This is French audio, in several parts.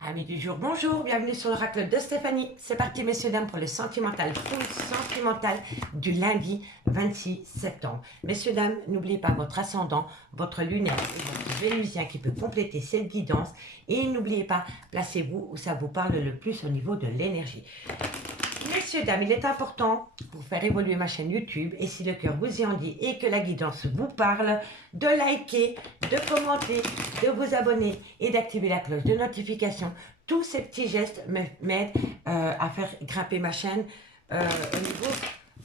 Amis du jour, bonjour, bienvenue sur l'oracle de Stéphanie. C'est parti messieurs, dames, pour le sentimental, full sentimental du lundi 26 septembre. Messieurs, dames, n'oubliez pas votre ascendant, votre lunaire et votre vénusien qui peut compléter cette guidance. Et n'oubliez pas, placez-vous où ça vous parle le plus au niveau de l'énergie. Messieurs, dames, il est important pour faire évoluer ma chaîne YouTube, et si le cœur vous y en dit et que la guidance vous parle, de liker, de commenter, de vous abonner et d'activer la cloche de notification. Tous ces petits gestes m'aident à faire grimper ma chaîne au niveau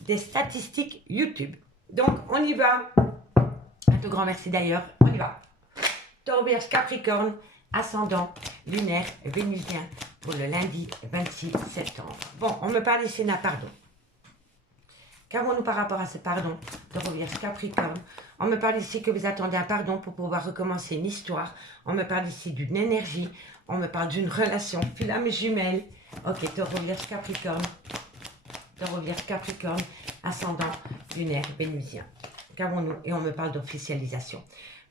des statistiques YouTube. Donc, on y va. Un tout grand merci d'ailleurs. On y va. Taureau, Vierge, Capricorne, ascendant, lunaire, vénusien pour le lundi 26 septembre. Bon, on me parle ici d'un pardon. Qu'avons-nous par rapport à ce pardon? Taureau, Vierge, Capricorne. On me parle ici que vous attendez un pardon pour pouvoir recommencer une histoire. On me parle ici d'une énergie. On me parle d'une relation, flamme jumelle. Ok, Taureau, Vierge, Capricorne. Taureau, Vierge, Capricorne, ascendant, lunaire, vénusien. Qu'avons-nous? Et on me parle d'officialisation.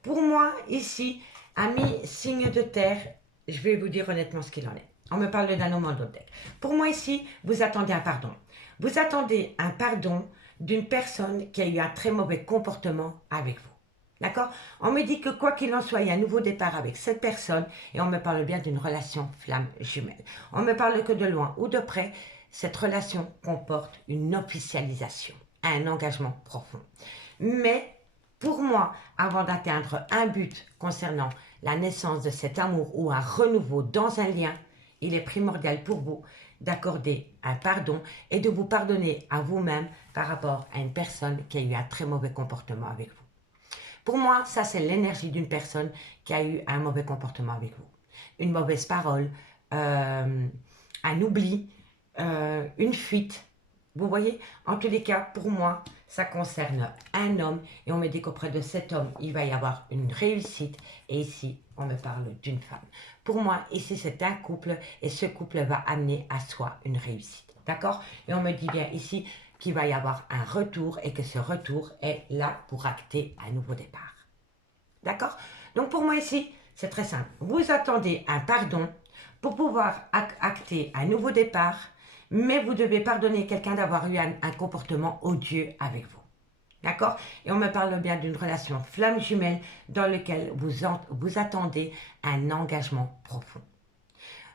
Pour moi, ici, amis, signe de terre, je vais vous dire honnêtement ce qu'il en est. On me parle d'un homme en deck. Pour moi, ici, vous attendez un pardon. Vous attendez un pardon d'une personne qui a eu un très mauvais comportement avec vous. D'accord? On me dit que quoi qu'il en soit, il y a un nouveau départ avec cette personne et on me parle bien d'une relation flamme jumelle. On me parle que de loin ou de près, cette relation comporte une officialisation, un engagement profond. Mais pour moi, avant d'atteindre un but concernant la naissance de cet amour ou un renouveau dans un lien, il est primordial pour vous d'accorder un pardon et de vous pardonner à vous-même par rapport à une personne qui a eu un très mauvais comportement avec vous. Pour moi, ça c'est l'énergie d'une personne qui a eu un mauvais comportement avec vous. Une mauvaise parole, un oubli, une fuite. Vous voyez, en tous les cas, pour moi, ça concerne un homme et on me dit qu'auprès de cet homme, il va y avoir une réussite. Et ici, on me parle d'une femme. Pour moi, ici, c'est un couple et ce couple va amener à soi une réussite. D'accord? Et on me dit bien ici qu'il va y avoir un retour et que ce retour est là pour acter un nouveau départ. D'accord? Donc pour moi ici, c'est très simple. Vous attendez un pardon pour pouvoir acter un nouveau départ, mais vous devez pardonner quelqu'un d'avoir eu un comportement odieux avec vous. D'accord? Et on me parle bien d'une relation flamme jumelle dans laquelle vous attendez un engagement profond.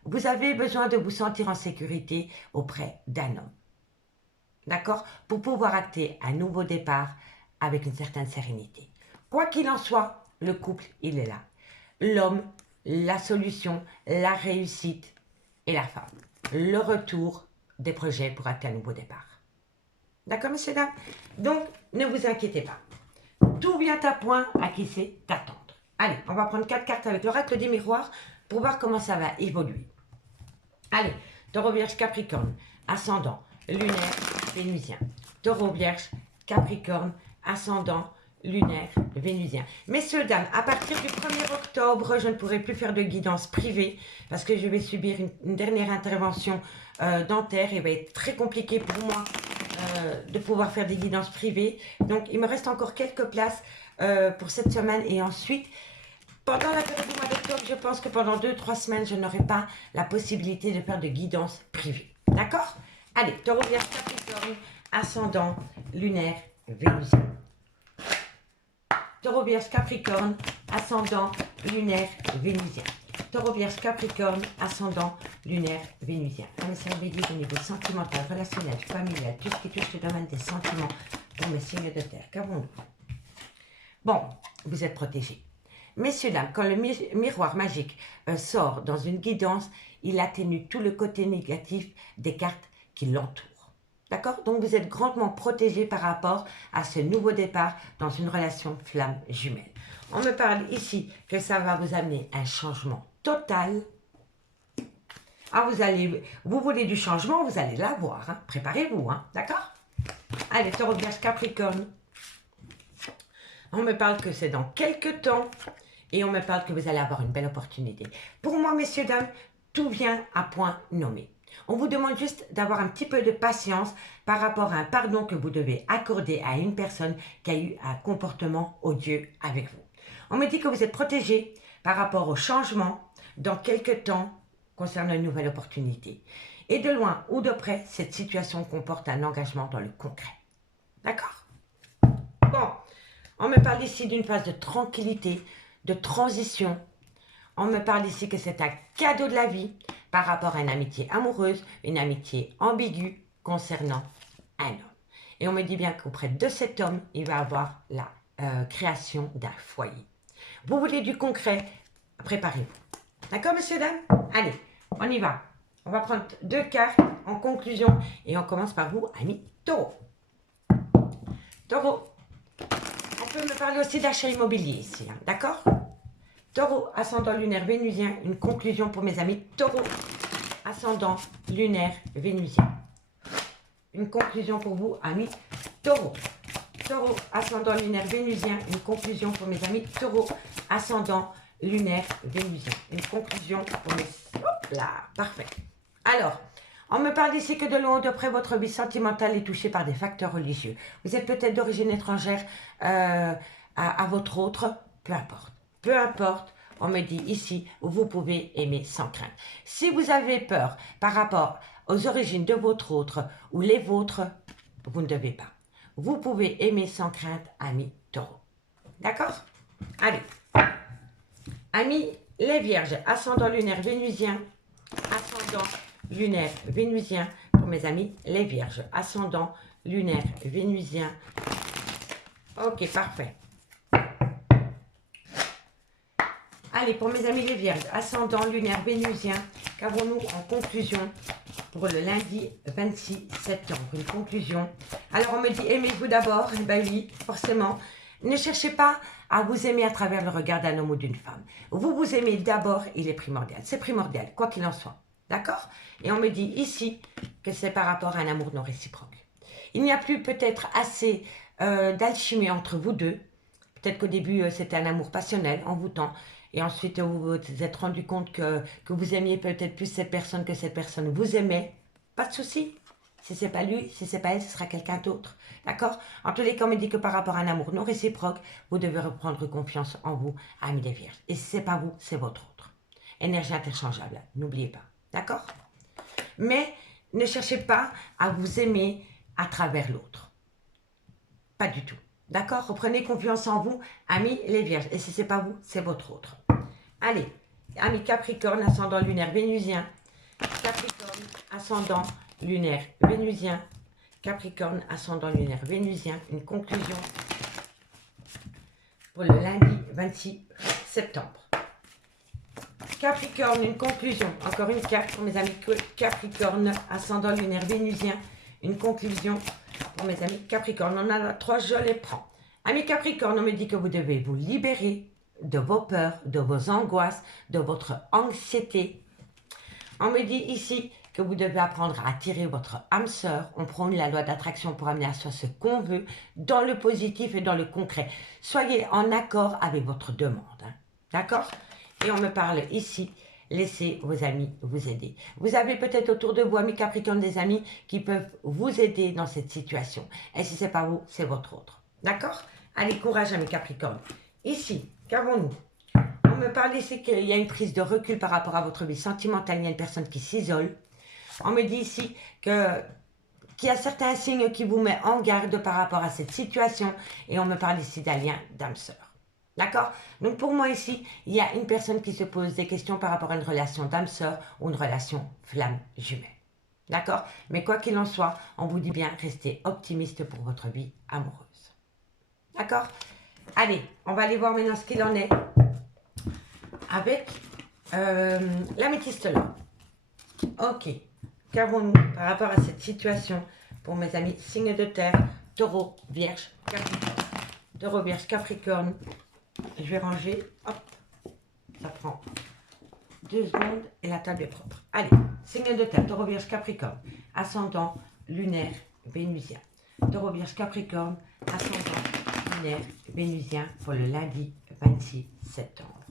Vous avez besoin de vous sentir en sécurité auprès d'un homme. D'accord? Pour pouvoir acter un nouveau départ avec une certaine sérénité. Quoi qu'il en soit, le couple, il est là. L'homme, la solution, la réussite et la femme. Le retour des projets pour acter un nouveau départ. D'accord, messieurs, dames? Donc, ne vous inquiétez pas. Tout vient à point à qui c'est attendre. Allez, on va prendre 4 cartes avec l'oracle des miroirs pour voir comment ça va évoluer. Allez, Taureau, Vierge, Capricorne, ascendant, lunaire, vénusien. Taureau, Vierge, Capricorne, ascendant, lunaire, vénusien. Messieurs, dames, à partir du 1er octobre, je ne pourrai plus faire de guidance privée parce que je vais subir une dernière intervention dentaire. Il va être très compliqué pour moi de pouvoir faire des guidances privées. Donc, il me reste encore quelques places pour cette semaine et ensuite, pendant la période du mois d'octobre, je pense que pendant 2-3 semaines, je n'aurai pas la possibilité de faire de guidance privée. D'accord? Allez, Taureau, Vierge, Capricorne, ascendant, lunaire, vénusien. Taureau, Vierge, Capricorne, ascendant, lunaire, vénusien. Taureau, Vierge, Capricorne, ascendant, lunaire, vénusien. Comme ça veut dire au niveau sentimental, relationnel, familial, tout ce qui touche le domaine des sentiments pour mes signes de terre. Qu'avons-nous? Bon, vous êtes protégés. Messieurs, dames, quand le miroir magique sort dans une guidance, il atténue tout le côté négatif des cartes qui l'entourent. D'accord? Donc, vous êtes grandement protégés par rapport à ce nouveau départ dans une relation flamme jumelle. On me parle ici que ça va vous amener un changement total. Ah, vous voulez du changement, vous allez l'avoir. Hein? Préparez-vous, hein? D'accord? Allez, Taureau, Vierge, Capricorne. On me parle que c'est dans quelques temps et on me parle que vous allez avoir une belle opportunité. Pour moi, messieurs, dames, tout vient à point nommé. On vous demande juste d'avoir un petit peu de patience par rapport à un pardon que vous devez accorder à une personne qui a eu un comportement odieux avec vous. On me dit que vous êtes protégé par rapport au changement dans quelques temps concernant une nouvelle opportunité. Et de loin ou de près, cette situation comporte un engagement dans le concret. D'accord? Bon, on me parle ici d'une phase de tranquillité, de transition. On me parle ici que c'est un cadeau de la vie par rapport à une amitié amoureuse, une amitié ambiguë concernant un homme. Et on me dit bien qu'auprès de cet homme, il va avoir la création d'un foyer. Vous voulez du concret? Préparez-vous. D'accord, messieurs, dames? Allez, on y va. On va prendre 2 cartes en conclusion et on commence par vous, amis taureaux. Taureau, on peut me parler aussi d'achat immobilier ici, hein, d'accord? Taureau, ascendant lunaire vénusien, une conclusion pour mes amis taureaux, ascendant lunaire vénusien. Une conclusion pour vous, amis taureaux. Taureau, ascendant lunaire vénusien, une conclusion pour mes amis taureaux, ascendant lunaire vénusien. Une conclusion pour mes... Hop là, parfait. Alors, on me parle ici que de loin ou de près, votre vie sentimentale est touchée par des facteurs religieux. Vous êtes peut-être d'origine étrangère à votre autre, peu importe. Peu importe, on me dit ici, vous pouvez aimer sans crainte. Si vous avez peur par rapport aux origines de votre autre ou les vôtres, vous ne devez pas. Vous pouvez aimer sans crainte, amis taureaux. D'accord? Allez. Amis les vierges, ascendant lunaire vénusien, ascendant lunaire vénusien, pour mes amis les vierges, ascendant lunaire vénusien. Ok, parfait. Allez, pour mes amis les vierges, ascendant lunaire vénusien, qu'avons-nous en conclusion pour le lundi 26 septembre? Une conclusion. Alors, on me dit, aimez-vous d'abord? Eh bien oui, forcément. Ne cherchez pas à vous aimer à travers le regard d'un homme ou d'une femme. Vous vous aimez d'abord, il est primordial. C'est primordial, quoi qu'il en soit. D'accord? Et on me dit ici que c'est par rapport à un amour non réciproque. Il n'y a plus peut-être assez d'alchimie entre vous deux. Peut-être qu'au début, c'était un amour passionnel, envoûtant. Et ensuite, vous vous êtes rendu compte que vous aimiez peut-être plus cette personne que cette personne vous aimait. Pas de souci. Si ce n'est pas lui, si ce n'est pas elle, ce sera quelqu'un d'autre. D'accord? En tous les cas, on me dit que par rapport à un amour non réciproque, vous devez reprendre confiance en vous, amis des vierges. Et si ce n'est pas vous, c'est votre autre. Énergie interchangeable, n'oubliez pas. D'accord? Mais ne cherchez pas à vous aimer à travers l'autre. Pas du tout. D'accord? Reprenez confiance en vous, amis les vierges. Et si ce n'est pas vous, c'est votre autre. Allez, amis Capricorne, ascendant lunaire vénusien. Capricorne, ascendant lunaire vénusien. Capricorne, ascendant lunaire vénusien. Une conclusion pour le lundi 26 septembre. Capricorne, une conclusion. Encore une carte pour mes amis Capricorne, ascendant lunaire vénusien. Une conclusion pour mes amis Capricorne. On en a 3, je les prends. Amis Capricorne, on me dit que vous devez vous libérer de vos peurs, de vos angoisses, de votre anxiété. On me dit ici que vous devez apprendre à attirer votre âme sœur. On prône la loi d'attraction pour amener à soi ce qu'on veut, dans le positif et dans le concret. Soyez en accord avec votre demande. Hein. D'accord? Et on me parle ici, laissez vos amis vous aider. Vous avez peut-être autour de vous, amis Capricorne, des amis qui peuvent vous aider dans cette situation. Et si ce n'est pas vous, c'est votre autre. D'accord? Allez, courage, amis Capricorne. Ici, qu'avons-nous? On me parle ici qu'il y a une prise de recul par rapport à votre vie sentimentale. Il y a une personne qui s'isole. On me dit ici qu'il y a certains signes qui vous mettent en garde par rapport à cette situation. Et on me parle ici d'un lien d'âme-sœur. D'accord? Donc pour moi ici, il y a une personne qui se pose des questions par rapport à une relation d'âme-sœur ou une relation flamme jumelle. D'accord? Mais quoi qu'il en soit, on vous dit bien, restez optimiste pour votre vie amoureuse. D'accord? Allez, on va aller voir maintenant ce qu'il en est avec l'améthyste là. Ok. Qu'avons-nous par rapport à cette situation pour mes amis signes de terre, taureau, vierge, capricorne. Taureau, vierge, capricorne. Je vais ranger. Hop. Ça prend 2 secondes et la table est propre. Allez, signe de terre, taureau, vierge, capricorne. Ascendant, lunaire, vénusien. Taureau, vierge, capricorne. Ascendant, lunaire, vénusien pour le lundi 26 septembre.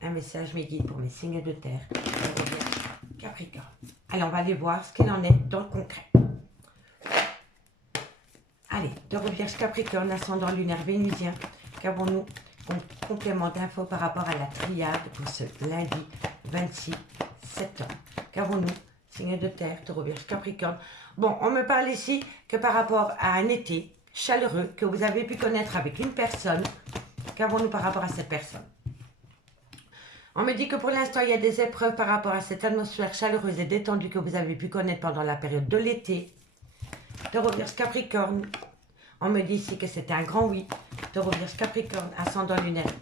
Un message mes guides pour mes signes de terre, taureau, vierge, capricorne. Allez, on va aller voir ce qu'il en est dans le concret. Allez, taureau, vierge, capricorne, ascendant, lunaire, vénusien. Qu'avons-nous comme complément d'infos par rapport à la triade pour ce lundi 26 septembre? Qu'avons-nous? Signe de terre, taureau, vierge, capricorne. Bon, on me parle ici que par rapport à un été chaleureux que vous avez pu connaître avec une personne. Qu'avons-nous par rapport à cette personne? On me dit que pour l'instant, il y a des épreuves par rapport à cette atmosphère chaleureuse et détendue que vous avez pu connaître pendant la période de l'été. Taureau, vierge, capricorne. On me dit ici que c'est un grand oui. Taureau, vierge, capricorne, ascendant lunaire.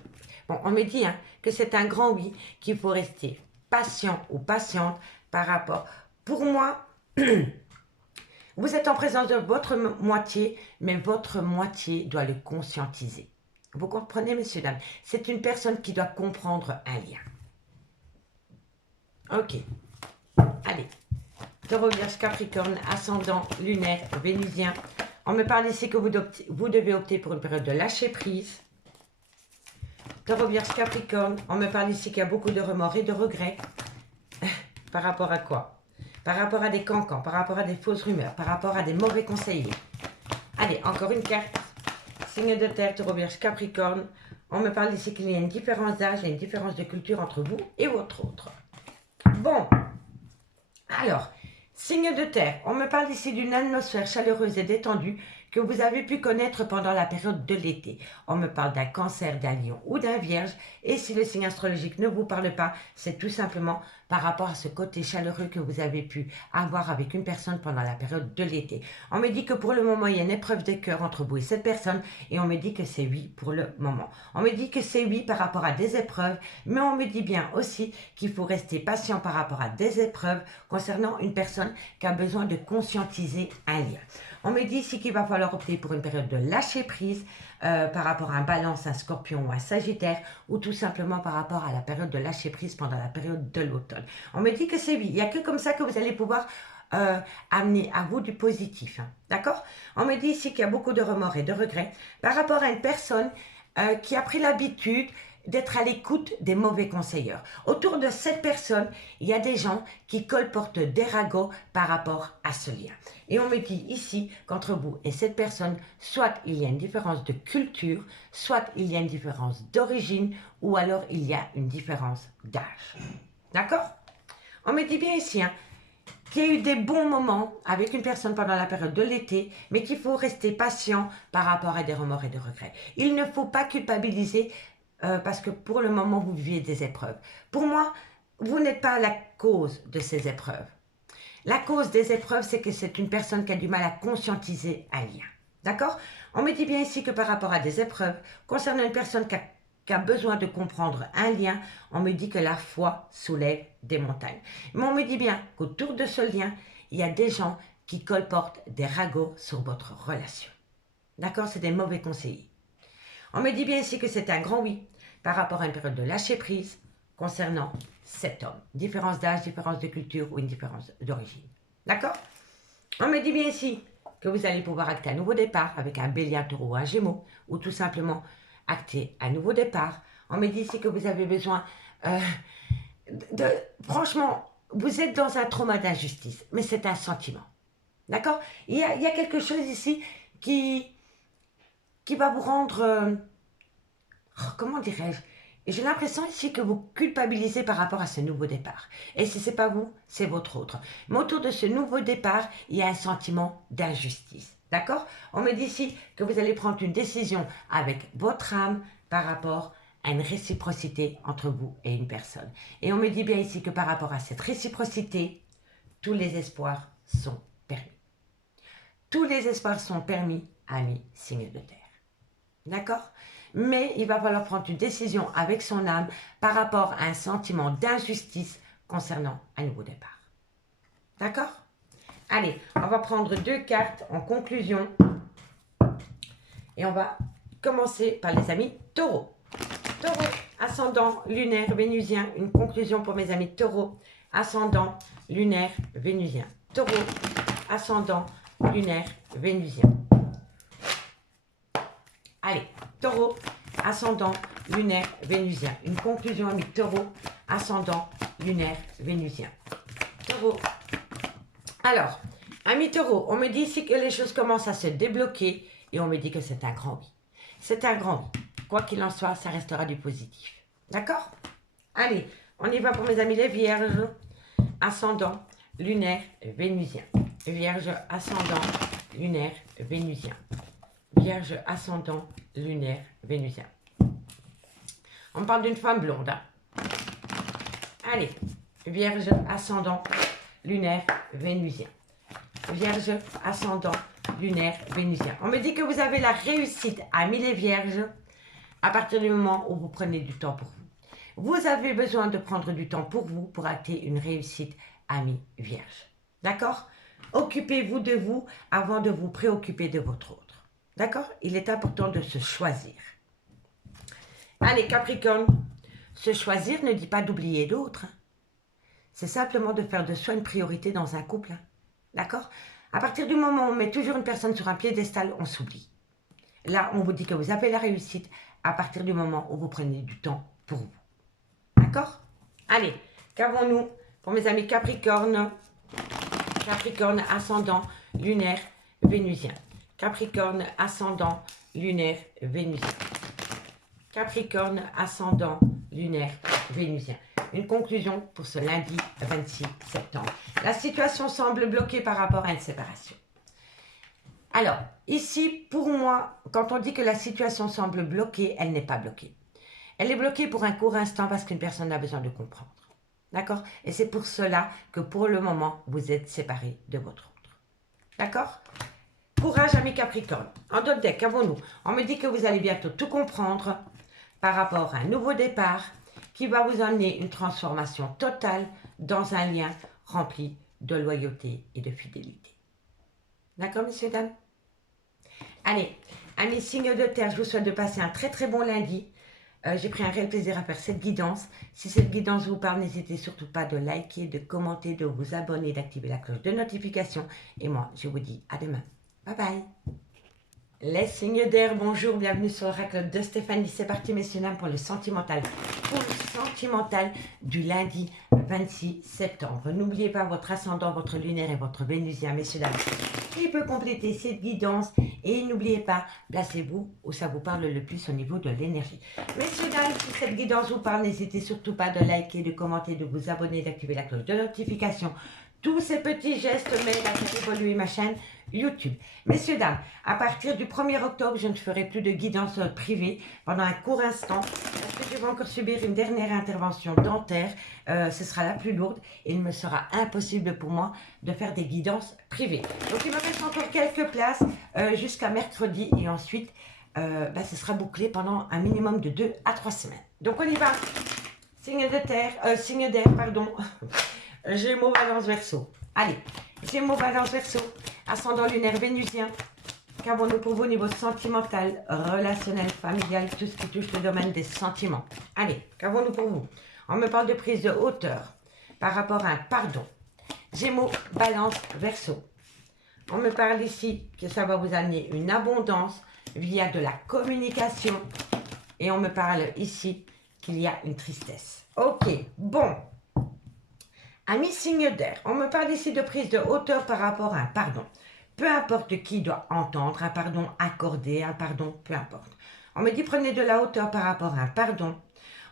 Bon, on me dit que c'est un grand oui, qu'il faut rester patient ou patiente par rapport. Pour moi, vous êtes en présence de votre moitié, mais votre moitié doit le conscientiser. Vous comprenez, messieurs, dames? C'est une personne qui doit comprendre un lien. Ok. Allez. Taureau, vierge, capricorne, ascendant lunaire, vénusien. On me parle ici que vous devez opter pour une période de lâcher prise. Taureau, vierge, capricorne. On me parle ici qu'il y a beaucoup de remords et de regrets. Par rapport à quoi? Par rapport à des cancans, par rapport à des fausses rumeurs, par rapport à des mauvais conseillers. Allez, encore une carte. Signe de terre, taureau, vierge, capricorne. On me parle ici qu'il y a une différence d'âge, il y a une différence de culture entre vous et votre autre. Bon. Alors, signe de terre. On me parle ici d'une atmosphère chaleureuse et détendue que vous avez pu connaître pendant la période de l'été. On me parle d'un cancer, d'un lion ou d'un vierge. Et si le signe astrologique ne vous parle pas, c'est tout simplement par rapport à ce côté chaleureux que vous avez pu avoir avec une personne pendant la période de l'été. On me dit que pour le moment, il y a une épreuve de cœur entre vous et cette personne. Et on me dit que c'est oui pour le moment. On me dit que c'est oui par rapport à des épreuves. Mais on me dit bien aussi qu'il faut rester patient par rapport à des épreuves concernant une personne qui a besoin de conscientiser un lien. On me dit ici qu'il va falloir opter pour une période de lâcher prise par rapport à un balance, un scorpion ou un sagittaire, ou tout simplement par rapport à la période de lâcher prise pendant la période de l'automne. On me dit que c'est oui. Il n'y a que comme ça que vous allez pouvoir amener à vous du positif. D'accord? On me dit ici qu'il y a beaucoup de remords et de regrets par rapport à une personne qui a pris l'habitude d'être à l'écoute des mauvais conseilleurs. Autour de cette personne, il y a des gens qui colportent des ragots par rapport à ce lien. Et on me dit ici qu'entre vous et cette personne, soit il y a une différence de culture, soit il y a une différence d'origine, ou alors il y a une différence d'âge. D'accord? On me dit bien ici qu'il y a eu des bons moments avec une personne pendant la période de l'été, mais qu'il faut rester patient par rapport à des remords et des regrets. Il ne faut pas culpabiliser parce que pour le moment, vous vivez des épreuves. Pour moi, vous n'êtes pas la cause de ces épreuves. La cause des épreuves, c'est que c'est une personne qui a du mal à conscientiser un lien. D'accord? On me dit bien ici que par rapport à des épreuves, concernant une personne qui a besoin de comprendre un lien, on me dit que la foi soulève des montagnes. Mais on me dit bien qu'autour de ce lien, il y a des gens qui colportent des ragots sur votre relation. D'accord? C'est des mauvais conseillers. On me dit bien ici que c'est un grand oui par rapport à une période de lâcher prise concernant cet homme. Différence d'âge, différence de culture ou une différence d'origine. D'accord? On me dit bien ici que vous allez pouvoir acter un nouveau départ avec un bélier, un taureau ou un gémeau, ou tout simplement acter un nouveau départ. On me dit ici que vous avez besoin franchement, vous êtes dans un trauma d'injustice, mais c'est un sentiment. D'accord? Il y a quelque chose ici qui va vous rendre... comment dirais-je? Et j'ai l'impression ici que vous culpabilisez par rapport à ce nouveau départ. Et si ce n'est pas vous, c'est votre autre. Mais autour de ce nouveau départ, il y a un sentiment d'injustice. D'accord? On me dit ici que vous allez prendre une décision avec votre âme par rapport à une réciprocité entre vous et une personne. Et on me dit bien ici que par rapport à cette réciprocité, tous les espoirs sont permis. Tous les espoirs sont permis, amis, signe de terre. D'accord? Mais il va falloir prendre une décision avec son âme par rapport à un sentiment d'injustice concernant un nouveau départ. D'accord? Allez, on va prendre 2 cartes en conclusion. Et on va commencer par les amis taureaux. Taureau, ascendant, lunaire, vénusien. Une conclusion pour mes amis taureaux. Ascendant, lunaire, vénusien. Taureau, ascendant, lunaire, vénusien. Allez, taureau, ascendant, lunaire, vénusien. Une conclusion, amis taureau, ascendant, lunaire, vénusien. Taureau. Alors, amis taureau, on me dit ici que les choses commencent à se débloquer et on me dit que c'est un grand oui. C'est un grand oui. Quoi qu'il en soit, ça restera du positif. D'accord? Allez, on y va pour mes amis les vierges. ascendant lunaire vénusien. Vierge, ascendant lunaire vénusien. Vierge, ascendant lunaire vénusien. On parle d'une femme blonde. Hein. Allez, Vierge, ascendant lunaire vénusien. Vierge, ascendant lunaire vénusien. On me dit que vous avez la réussite, amis les vierges, à partir du moment où vous prenez du temps pour vous. Vous avez besoin de prendre du temps pour vous pour acter une réussite, amis vierges. D'accord? Occupez-vous de vous avant de vous préoccuper de votre autre. D'accord? Il est important de se choisir. Allez, Capricorne, se choisir ne dit pas d'oublier l'autre. C'est simplement de faire de soi une priorité dans un couple. D'accord? À partir du moment où on met toujours une personne sur un piédestal, on s'oublie. Là, on vous dit que vous avez la réussite à partir du moment où vous prenez du temps pour vous. D'accord? Allez, qu'avons-nous pour mes amis Capricorne? Capricorne, ascendant lunaire vénusien. Capricorne, ascendant lunaire vénusien. Capricorne, ascendant lunaire vénusien. Une conclusion pour ce lundi 26 septembre. La situation semble bloquée par rapport à une séparation. Alors, ici, pour moi, quand on dit que la situation semble bloquée, elle n'est pas bloquée. Elle est bloquée pour un court instant parce qu'une personne a besoin de comprendre. D'accord? Et c'est pour cela que pour le moment, vous êtes séparés de votre autre. D'accord? Courage, amis Capricorne. En d'autres decks, qu'avons-nous? On me dit que vous allez bientôt tout comprendre par rapport à un nouveau départ qui va vous amener une transformation totale dans un lien rempli de loyauté et de fidélité. D'accord, messieurs, dames? Allez, amis signes de terre, je vous souhaite de passer un très très bon lundi. J'ai pris un réel plaisir à faire cette guidance. Si cette guidance vous parle, n'hésitez surtout pas de liker, de commenter, de vous abonner, d'activer la cloche de notification. Et moi, je vous dis à demain. Bye bye. Les signes d'air, bonjour, bienvenue sur l'oracle de Stéphanie. C'est parti, messieurs, dames, pour le sentimental. Pour le sentimental du lundi 26 septembre. N'oubliez pas votre ascendant, votre lunaire et votre vénusien, messieurs, dames, qui peut compléter cette guidance. Et n'oubliez pas, placez-vous où ça vous parle le plus au niveau de l'énergie. Messieurs, dames, si cette guidance vous parle, n'hésitez surtout pas de liker, de commenter, de vous abonner, d'activer la cloche de notification. Tous ces petits gestes m'aident à faire évoluer ma chaîne YouTube. Messieurs, dames, à partir du 1er octobre, je ne ferai plus de guidance privée pendant un court instant parce que je vais encore subir une dernière intervention dentaire. Ce sera la plus lourde et il me sera impossible pour moi de faire des guidances privées. Donc, il me reste encore quelques places jusqu'à mercredi et ensuite, ce sera bouclé pendant un minimum de 2 à 3 semaines. Donc, on y va. Signe d'air, pardon. Gémeaux, Balance, Verseau. Allez, Gémeaux, Balance, Verseau, ascendant lunaire vénusien. Qu'avons-nous pour vous au niveau sentimental, relationnel, familial, tout ce qui touche le domaine des sentiments? Allez, qu'avons-nous pour vous? On me parle de prise de hauteur par rapport à un pardon. Gémeaux, Balance, Verseau. On me parle ici que ça va vous amener une abondance via de la communication. Et on me parle ici qu'il y a une tristesse. Ok, bon. Amis signe d'air, on me parle ici de prise de hauteur par rapport à un pardon. Peu importe qui doit entendre un pardon, accorder un pardon, peu importe. On me dit prenez de la hauteur par rapport à un pardon.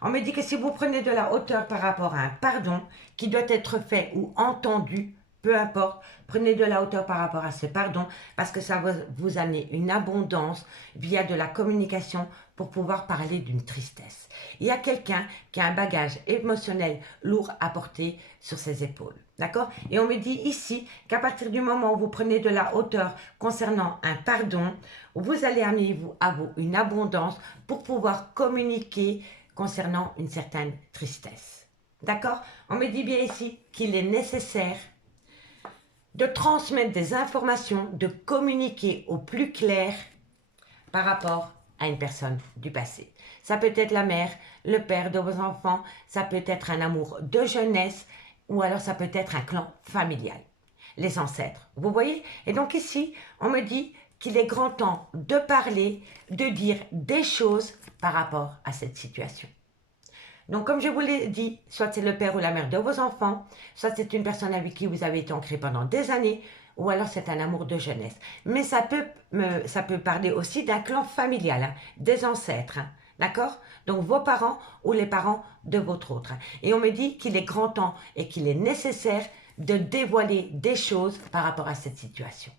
On me dit que si vous prenez de la hauteur par rapport à un pardon qui doit être fait ou entendu, peu importe, prenez de la hauteur par rapport à ce pardon parce que ça va vous amener une abondance via de la communication pour pouvoir parler d'une tristesse. Il y a quelqu'un qui a un bagage émotionnel lourd à porter sur ses épaules. D'accord? Et on me dit ici qu'à partir du moment où vous prenez de la hauteur concernant un pardon, vous allez amener à vous une abondance pour pouvoir communiquer concernant une certaine tristesse. D'accord? On me dit bien ici qu'il est nécessaire de transmettre des informations, de communiquer au plus clair par rapport à une personne du passé. Ça peut être la mère, le père de vos enfants, ça peut être un amour de jeunesse ou alors ça peut être un clan familial, les ancêtres, vous voyez? Et donc ici, on me dit qu'il est grand temps de parler, de dire des choses par rapport à cette situation. Donc, comme je vous l'ai dit, soit c'est le père ou la mère de vos enfants, soit c'est une personne avec qui vous avez été ancré pendant des années, ou alors c'est un amour de jeunesse. Mais ça peut parler aussi d'un clan familial, hein, des ancêtres, hein, D'accord? Donc vos parents ou les parents de votre autre. Et on me dit qu'il est grand temps et qu'il est nécessaire de dévoiler des choses par rapport à cette situation.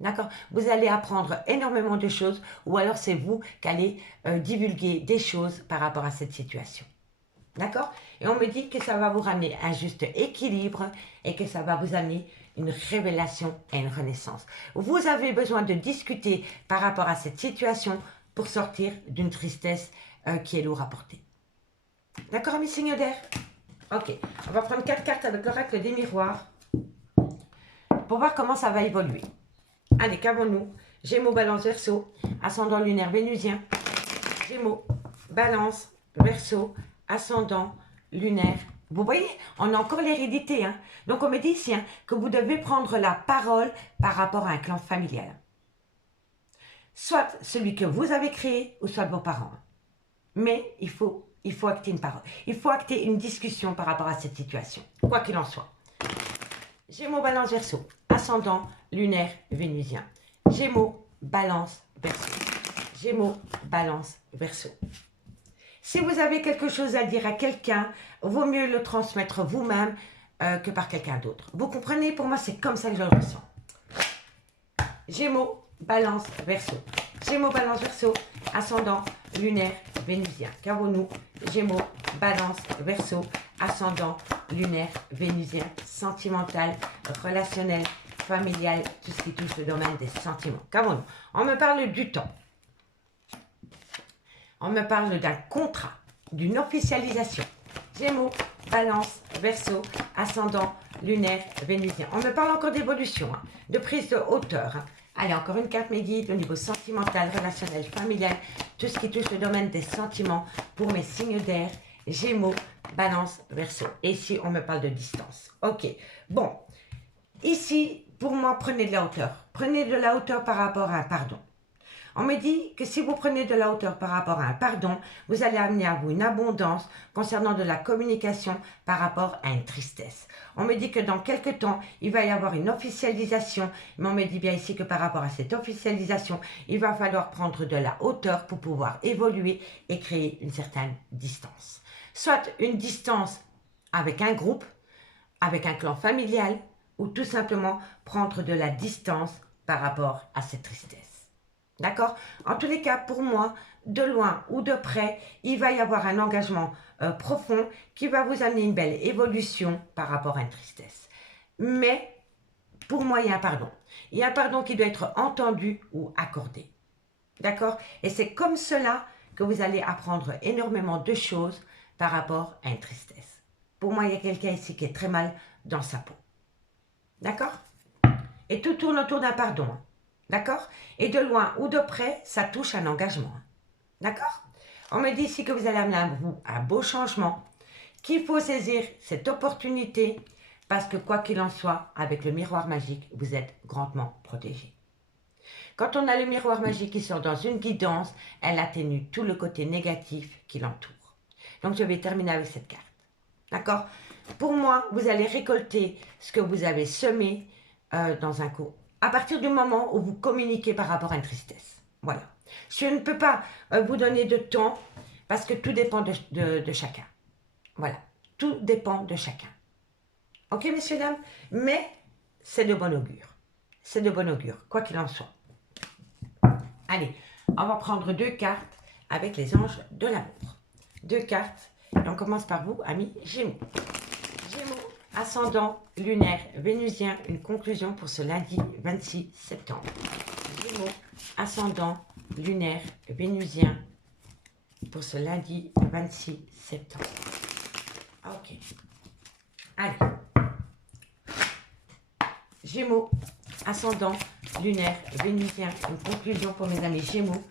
D'accord? Vous allez apprendre énormément de choses ou alors c'est vous qui allez divulguer des choses par rapport à cette situation. D'accord? Et on me dit que ça va vous ramener un juste équilibre et que ça va vous amener une révélation et une renaissance. Vous avez besoin de discuter par rapport à cette situation pour sortir d'une tristesse qui est lourde à porter. D'accord, amis signes d'air? Ok, on va prendre 4 cartes avec l'oracle des miroirs pour voir comment ça va évoluer. Allez, qu'avons-nous? Gémeaux, Balance, Verseau, ascendant lunaire vénusien. Gémeaux, Balance, Verseau, ascendant lunaire. Vous voyez, on a encore l'hérédité. Hein? Donc, on me dit ici que vous devez prendre la parole par rapport à un clan familial. Soit celui que vous avez créé, ou soit vos parents. Mais il faut acter une parole. Il faut acter une discussion par rapport à cette situation, quoi qu'il en soit. Gémeaux, Balance, Verseau, ascendant lunaire vénusien. Gémeaux, Balance, Verseau. Gémeaux, Balance, Verseau. Si vous avez quelque chose à dire à quelqu'un, vaut mieux le transmettre vous-même que par quelqu'un d'autre. Vous comprenez? Pour moi, c'est comme ça que je le ressens. Gémeaux, Balance, Verseau. Gémeaux, Balance, Verseau, ascendant lunaire vénusien. Qu'avons-nous? Gémeaux, Balance, Verseau, ascendant lunaire vénusien. Sentimental, relationnel, familial, tout ce qui touche le domaine des sentiments. Qu'avons-nous? On me parle du temps. On me parle d'un contrat, d'une officialisation. Gémeaux, Balance, Verseau, ascendant lunaire vénusien. On me parle encore d'évolution, hein, de prise de hauteur. Hein. Allez, encore une carte mes guides au niveau sentimental, relationnel, familial, tout ce qui touche le domaine des sentiments pour mes signes d'air, Gémeaux, Balance, Verseau. Et ici, on me parle de distance. Ok, bon. Ici, pour moi, prenez de la hauteur. Prenez de la hauteur par rapport à un pardon. On me dit que si vous prenez de la hauteur par rapport à un pardon, vous allez amener à vous une abondance concernant de la communication par rapport à une tristesse. On me dit que dans quelques temps, il va y avoir une officialisation, mais on me dit bien ici que par rapport à cette officialisation, il va falloir prendre de la hauteur pour pouvoir évoluer et créer une certaine distance. Soit une distance avec un groupe, avec un clan familial, ou tout simplement prendre de la distance par rapport à cette tristesse. D'accord? En tous les cas, pour moi, de loin ou de près, il va y avoir un engagement profond qui va vous amener une belle évolution par rapport à une tristesse. Mais, pour moi, il y a un pardon. Il y a un pardon qui doit être entendu ou accordé. D'accord? Et c'est comme cela que vous allez apprendre énormément de choses par rapport à une tristesse. Pour moi, il y a quelqu'un ici qui est très mal dans sa peau. D'accord? Et tout tourne autour d'un pardon. D'accord? Et de loin ou de près, ça touche un engagement. D'accord? On me dit ici que vous allez amener à vous un beau changement, qu'il faut saisir cette opportunité, parce que quoi qu'il en soit, avec le miroir magique, vous êtes grandement protégé. Quand on a le miroir magique qui sort dans une guidance, elle atténue tout le côté négatif qui l'entoure. Donc je vais terminer avec cette carte. D'accord? Pour moi, vous allez récolter ce que vous avez semé dans un coup. À partir du moment où vous communiquez par rapport à une tristesse. Voilà. Je ne peux pas vous donner de temps parce que tout dépend de chacun. Voilà. Tout dépend de chacun. Ok, messieurs, dames? Mais c'est de bon augure. C'est de bon augure, quoi qu'il en soit. Allez, on va prendre 2 cartes avec les anges de l'amour. 2 cartes. Et on commence par vous, amis Gémeaux. Gémeaux. Ascendant lunaire vénusien, une conclusion pour ce lundi 26 septembre. Gémeaux, ascendant lunaire vénusien pour ce lundi 26 septembre. Ok. Allez. Gémeaux, ascendant lunaire vénusien, une conclusion pour mes amis Gémeaux,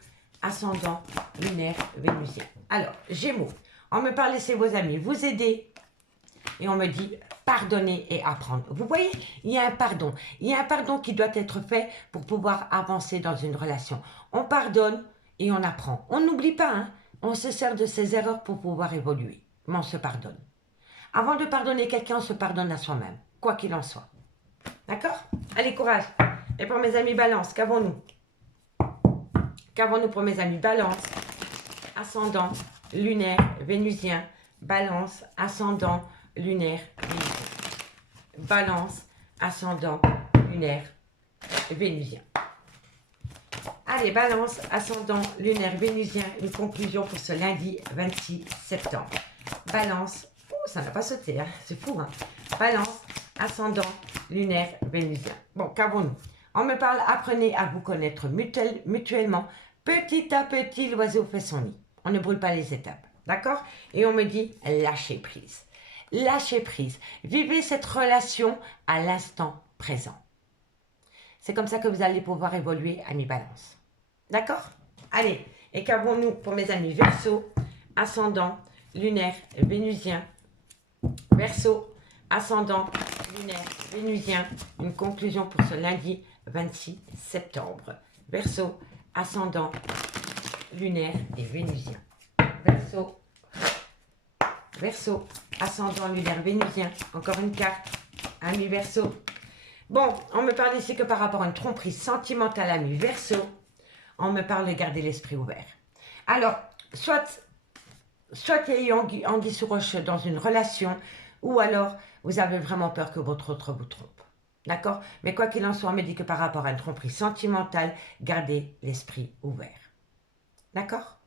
ascendant lunaire vénusien. Alors, Gémeaux, on me parle, laissez vos amis vous aider et on me dit pardonner et apprendre. Vous voyez, il y a un pardon. Il y a un pardon qui doit être fait pour pouvoir avancer dans une relation. On pardonne et on apprend. On n'oublie pas, hein. On se sert de ses erreurs pour pouvoir évoluer. Mais on se pardonne. Avant de pardonner quelqu'un, on se pardonne à soi-même, quoi qu'il en soit. D'accord? Allez, courage. Et pour mes amis Balance, qu'avons-nous? Qu'avons-nous pour mes amis Balance? ascendant lunaire vénusien, balance, ascendant lunaire vénusien. Balance, ascendant lunaire vénusien. Allez, balance, ascendant lunaire vénusien, une conclusion pour ce lundi 26 septembre. Balance, oh, ça n'a pas sauté, hein, c'est fou, hein. Balance, ascendant lunaire vénusien. Bon, qu'avons-nous? On me parle, apprenez à vous connaître mutuellement. Petit à petit, l'oiseau fait son nid. On ne brûle pas les étapes, d'accord? Et on me dit, lâchez prise. Lâchez prise. Vivez cette relation à l'instant présent. C'est comme ça que vous allez pouvoir évoluer, amis Balance. D'accord? Allez, et qu'avons-nous pour mes amis Verseau, ascendant lunaire vénusien, Verseau, ascendant lunaire vénusien, une conclusion pour ce lundi 26 septembre. Verseau, ascendant lunaire et vénusien. Verseau, Verseau, ascendant lunaire vénusien, encore une carte, ami Verseau. Bon, on me parle ici que par rapport à une tromperie sentimentale, ami Verseau, on me parle de garder l'esprit ouvert. Alors, soit il y a eu anguille sous roche dans une relation, ou alors vous avez vraiment peur que votre autre vous trompe. D'accord? Mais quoi qu'il en soit, on me dit que par rapport à une tromperie sentimentale, gardez l'esprit ouvert. D'accord?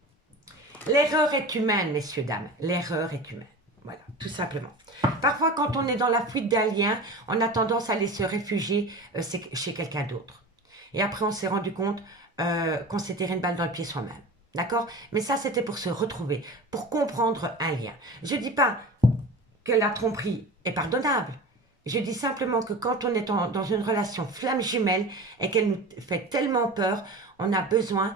L'erreur est humaine, messieurs, dames. L'erreur est humaine. Voilà, tout simplement. Parfois, quand on est dans la fuite d'un lien, on a tendance à aller se réfugier chez quelqu'un d'autre. Et après, on s'est rendu compte qu'on s'est tiré une balle dans le pied soi-même. D'accord? Mais ça, c'était pour se retrouver, pour comprendre un lien. Je ne dis pas que la tromperie est pardonnable. Je dis simplement que quand on est dans une relation flamme jumelle et qu'elle nous fait tellement peur, on a besoin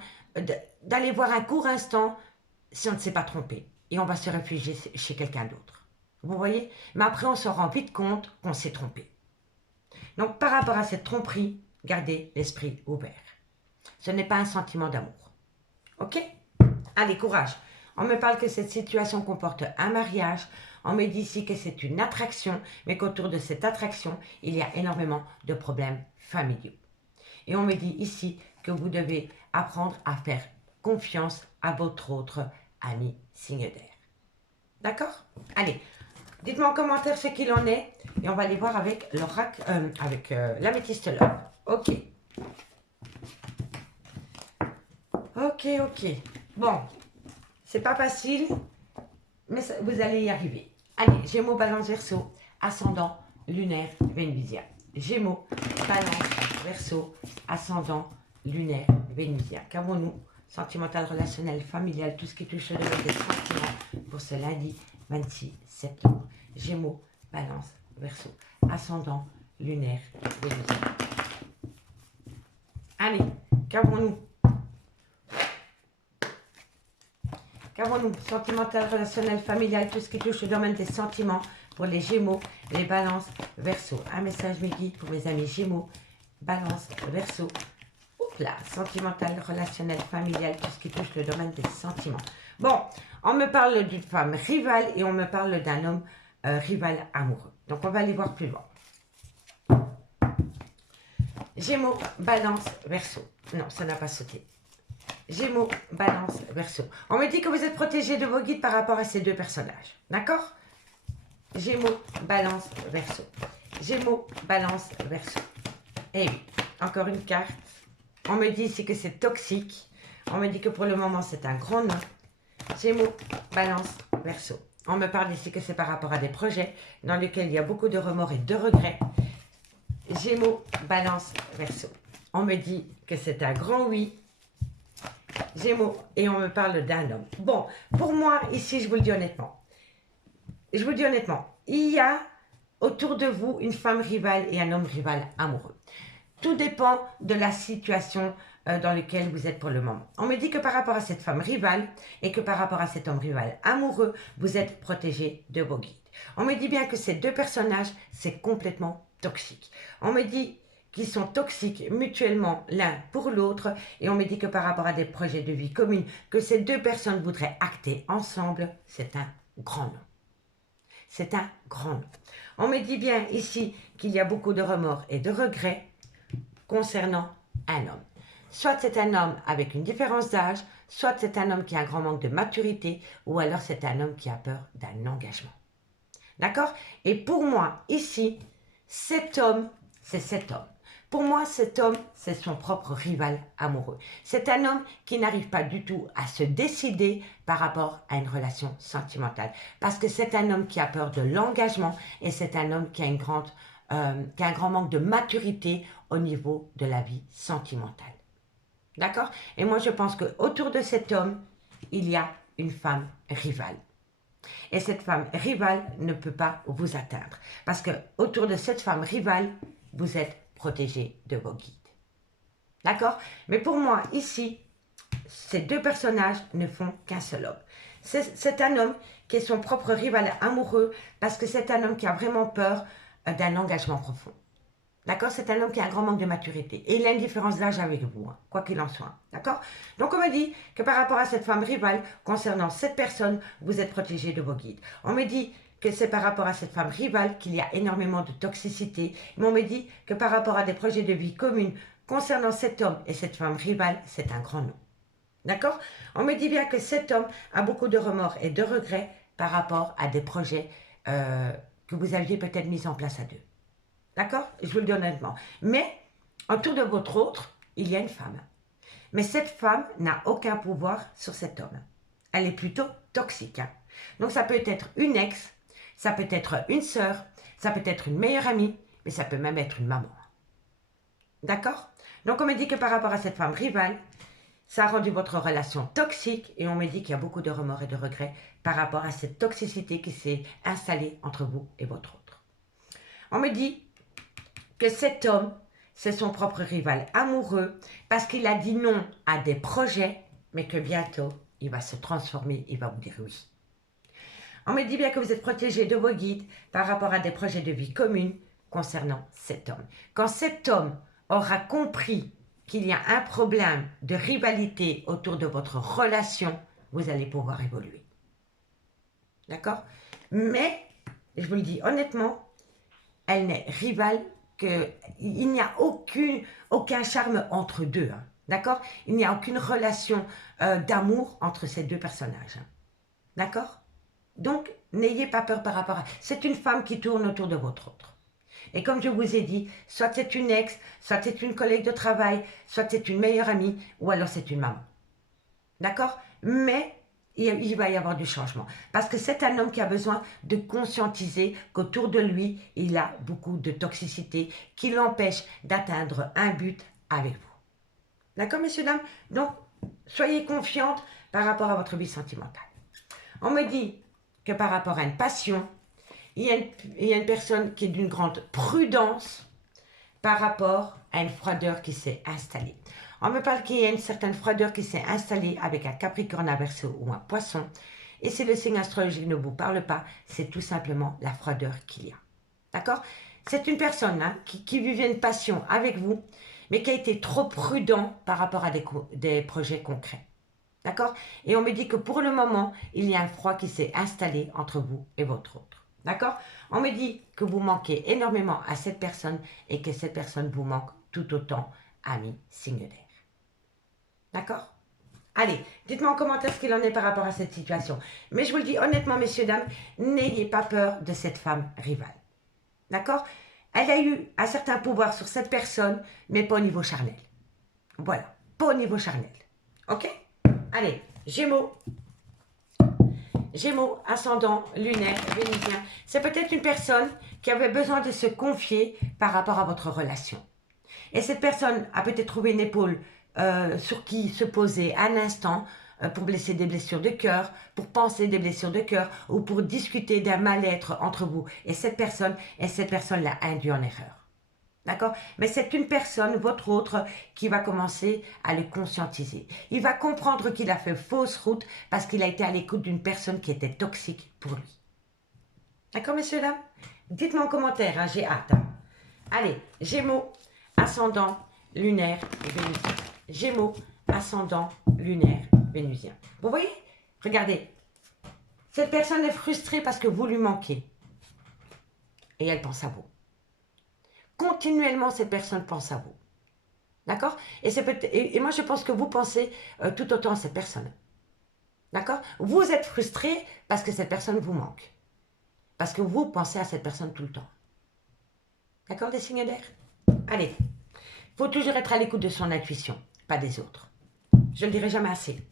d'aller voir un court instant si on ne s'est pas trompé. Et on va se réfugier chez quelqu'un d'autre. Vous voyez? Mais après, on se rend vite compte qu'on s'est trompé. Donc, par rapport à cette tromperie, gardez l'esprit ouvert. Ce n'est pas un sentiment d'amour. Ok? Allez, courage. On me parle que cette situation comporte un mariage. On me dit ici que c'est une attraction, mais qu'autour de cette attraction, il y a énormément de problèmes familiaux. Et on me dit ici que vous devez apprendre à faire confiance à votre autre ami signe d'air. D'accord? Allez, dites-moi en commentaire ce qu'il en est et on va aller voir avec l'oracle, l'améthyste love. Ok. Ok. Bon, c'est pas facile, mais ça, vous allez y arriver. Allez, Gémeaux, Balance, Verseau, ascendant, lunaire, vénusien. Gémeaux, Balance, Verseau, ascendant, lunaire, vénusien. Qu'avons-nous? Sentimental, relationnel, familial, tout ce qui touche le domaine des sentiments pour ce lundi 26 septembre. Gémeaux, Balance, Verseau, ascendant, lunaire, vénusien. Allez, qu'avons-nous? Qu'avons-nous? Sentimental, relationnel, familial, tout ce qui touche le domaine des sentiments pour les Gémeaux, les Balances, Verseau. Un message me guide pour mes amis Gémeaux, Balance, Verseau. Là, sentimental, relationnel, familial, tout ce qui touche le domaine des sentiments. Bon, on me parle d'une femme rivale et on me parle d'un homme rival amoureux. Donc, on va aller voir plus loin. Gémeaux, Balance, Verseau. Non, ça n'a pas sauté. Gémeaux, Balance, Verseau. On me dit que vous êtes protégé de vos guides par rapport à ces deux personnages. D'accord? Gémeaux, Balance, Verseau. Gémeaux, Balance, Verseau. Et oui, encore une carte. On me dit ici que c'est toxique. On me dit que pour le moment, c'est un grand non. Gémeaux, Balance, Verseau. On me parle ici que c'est par rapport à des projets dans lesquels il y a beaucoup de remords et de regrets. Gémeaux, Balance, Verseau. On me dit que c'est un grand oui. Gémeaux, et on me parle d'un homme. Bon, pour moi, ici, je vous le dis honnêtement. Je vous le dis honnêtement, il y a autour de vous une femme rivale et un homme rival amoureux. Tout dépend de la situation dans laquelle vous êtes pour le moment. On me dit que par rapport à cette femme rivale et que par rapport à cet homme rival amoureux, vous êtes protégé de vos guides. On me dit bien que ces deux personnages, c'est complètement toxique. On me dit qu'ils sont toxiques mutuellement l'un pour l'autre et on me dit que par rapport à des projets de vie communs que ces deux personnes voudraient acter ensemble, c'est un grand non. C'est un grand non. On me dit bien ici qu'il y a beaucoup de remords et de regrets concernant un homme. Soit c'est un homme avec une différence d'âge, soit c'est un homme qui a un grand manque de maturité, ou alors c'est un homme qui a peur d'un engagement. D'accord? Et pour moi, ici, cet homme, c'est cet homme. Pour moi, cet homme, c'est son propre rival amoureux. C'est un homme qui n'arrive pas du tout à se décider par rapport à une relation sentimentale. Parce que c'est un homme qui a peur de l'engagement et c'est un homme qui a, qui a un grand manque de maturité au niveau de la vie sentimentale. D'accord? Et moi, je pense qu'autour de cet homme, il y a une femme rivale. Et cette femme rivale ne peut pas vous atteindre. Parce que autour de cette femme rivale, vous êtes protégé de vos guides. D'accord? Mais pour moi, ici, ces deux personnages ne font qu'un seul homme. C'est un homme qui est son propre rival amoureux parce que c'est un homme qui a vraiment peur d'un engagement profond. D'accord? C'est un homme qui a un grand manque de maturité. Et il a une différence d'âge avec vous, hein, quoi qu'il en soit. D'accord? Donc on me dit que par rapport à cette femme rivale, concernant cette personne, vous êtes protégé de vos guides. On me dit que c'est par rapport à cette femme rivale qu'il y a énormément de toxicité. Mais on me dit que par rapport à des projets de vie communs, concernant cet homme et cette femme rivale, c'est un grand non. D'accord? On me dit bien que cet homme a beaucoup de remords et de regrets par rapport à des projets que vous aviez peut-être mis en place à deux. D'accord? Je vous le dis honnêtement. Mais, autour de votre autre, il y a une femme. Mais cette femme n'a aucun pouvoir sur cet homme. Elle est plutôt toxique. Hein. Donc, ça peut être une ex, ça peut être une sœur, ça peut être une meilleure amie, mais ça peut même être une maman. D'accord? Donc, on me dit que par rapport à cette femme rivale, ça a rendu votre relation toxique et on me dit qu'il y a beaucoup de remords et de regrets par rapport à cette toxicité qui s'est installée entre vous et votre autre. On me dit que cet homme, c'est son propre rival amoureux parce qu'il a dit non à des projets, mais que bientôt, il va se transformer, il va vous dire oui. On me dit bien que vous êtes protégé de vos guides par rapport à des projets de vie communs concernant cet homme. Quand cet homme aura compris qu'il y a un problème de rivalité autour de votre relation, vous allez pouvoir évoluer. D'accord? Mais, je vous le dis honnêtement, elle n'est rivale qu'il n'y a aucun charme entre deux. Hein, d'accord? Il n'y a aucune relation d'amour entre ces deux personnages. Hein, d'accord? Donc, n'ayez pas peur par rapport à... C'est une femme qui tourne autour de votre autre. Et comme je vous ai dit, soit c'est une ex, soit c'est une collègue de travail, soit c'est une meilleure amie, ou alors c'est une maman. D'accord? Mais il va y avoir du changement. Parce que c'est un homme qui a besoin de conscientiser qu'autour de lui, il a beaucoup de toxicité qui l'empêche d'atteindre un but avec vous. D'accord, messieurs, dames? Donc, soyez confiantes par rapport à votre vie sentimentale. On me dit que par rapport à une passion, il y a une personne qui est d'une grande prudence par rapport à une froideur qui s'est installée. On me parle qu'il y a une certaine froideur qui s'est installée avec un Capricorne, un Verseau ou un Poisson. Et si le signe astrologique ne vous parle pas, c'est tout simplement la froideur qu'il y a. D'accord? C'est une personne hein, qui vivait une passion avec vous, mais qui a été trop prudent par rapport à des projets concrets. D'accord? Et on me dit que pour le moment, il y a un froid qui s'est installé entre vous et votre autre. D'accord? On me dit que vous manquez énormément à cette personne et que cette personne vous manque tout autant, ami signe d'air. D'accord? Allez, dites-moi en commentaire ce qu'il en est par rapport à cette situation. Mais je vous le dis honnêtement, messieurs, dames, n'ayez pas peur de cette femme rivale. D'accord? Elle a eu un certain pouvoir sur cette personne, mais pas au niveau charnel. Voilà, pas au niveau charnel. Ok? Allez, Gémeaux. Gémeaux, ascendant, lunaire, vénusien. C'est peut-être une personne qui avait besoin de se confier par rapport à votre relation. Et cette personne a peut-être trouvé une épaule sur qui se poser un instant pour blesser des blessures de cœur, pour penser des blessures de cœur ou pour discuter d'un mal-être entre vous. Et cette personne l'a induit en erreur. D'accord? Mais c'est une personne, votre autre, qui va commencer à le conscientiser. Il va comprendre qu'il a fait fausse route parce qu'il a été à l'écoute d'une personne qui était toxique pour lui. D'accord, messieurs, dames? Dites-moi en commentaire, hein, j'ai hâte. Hein. Allez, Gémeaux, ascendant, lunaire, vénusien. Gémeaux, ascendant, lunaire, vénusien. Vous voyez? Regardez. Cette personne est frustrée parce que vous lui manquez. Et elle pense à vous. Continuellement, cette personne pense à vous. D'accord? Et moi, je pense que vous pensez tout autant à cette personne. D'accord? Vous êtes frustré parce que cette personne vous manque. Parce que vous pensez à cette personne tout le temps. D'accord, les signes d'air? Allez, il faut toujours être à l'écoute de son intuition, pas des autres. Je ne le dirai jamais assez.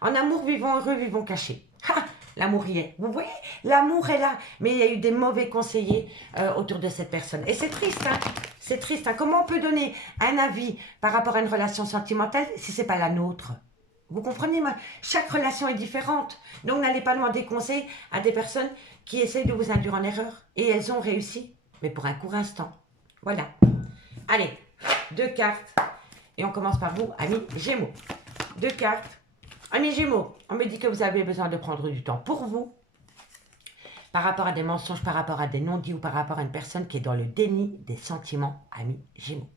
En amour, vivons heureux, vivons cachés. Ha! L'amour y est. Vous voyez? L'amour est là. Mais il y a eu des mauvais conseillers autour de cette personne. Et c'est triste, hein? C'est triste, hein? Comment on peut donner un avis par rapport à une relation sentimentale si ce n'est pas la nôtre? Vous comprenez? Chaque relation est différente. Donc n'allez pas demander conseil à des personnes qui essayent de vous induire en erreur. Et elles ont réussi, mais pour un court instant. Voilà. Allez, 2 cartes. Et on commence par vous, amis Gémeaux. 2 cartes. Amis Gémeaux, on me dit que vous avez besoin de prendre du temps pour vous, par rapport à des mensonges, par rapport à des non-dits ou par rapport à une personne qui est dans le déni des sentiments, amis Gémeaux.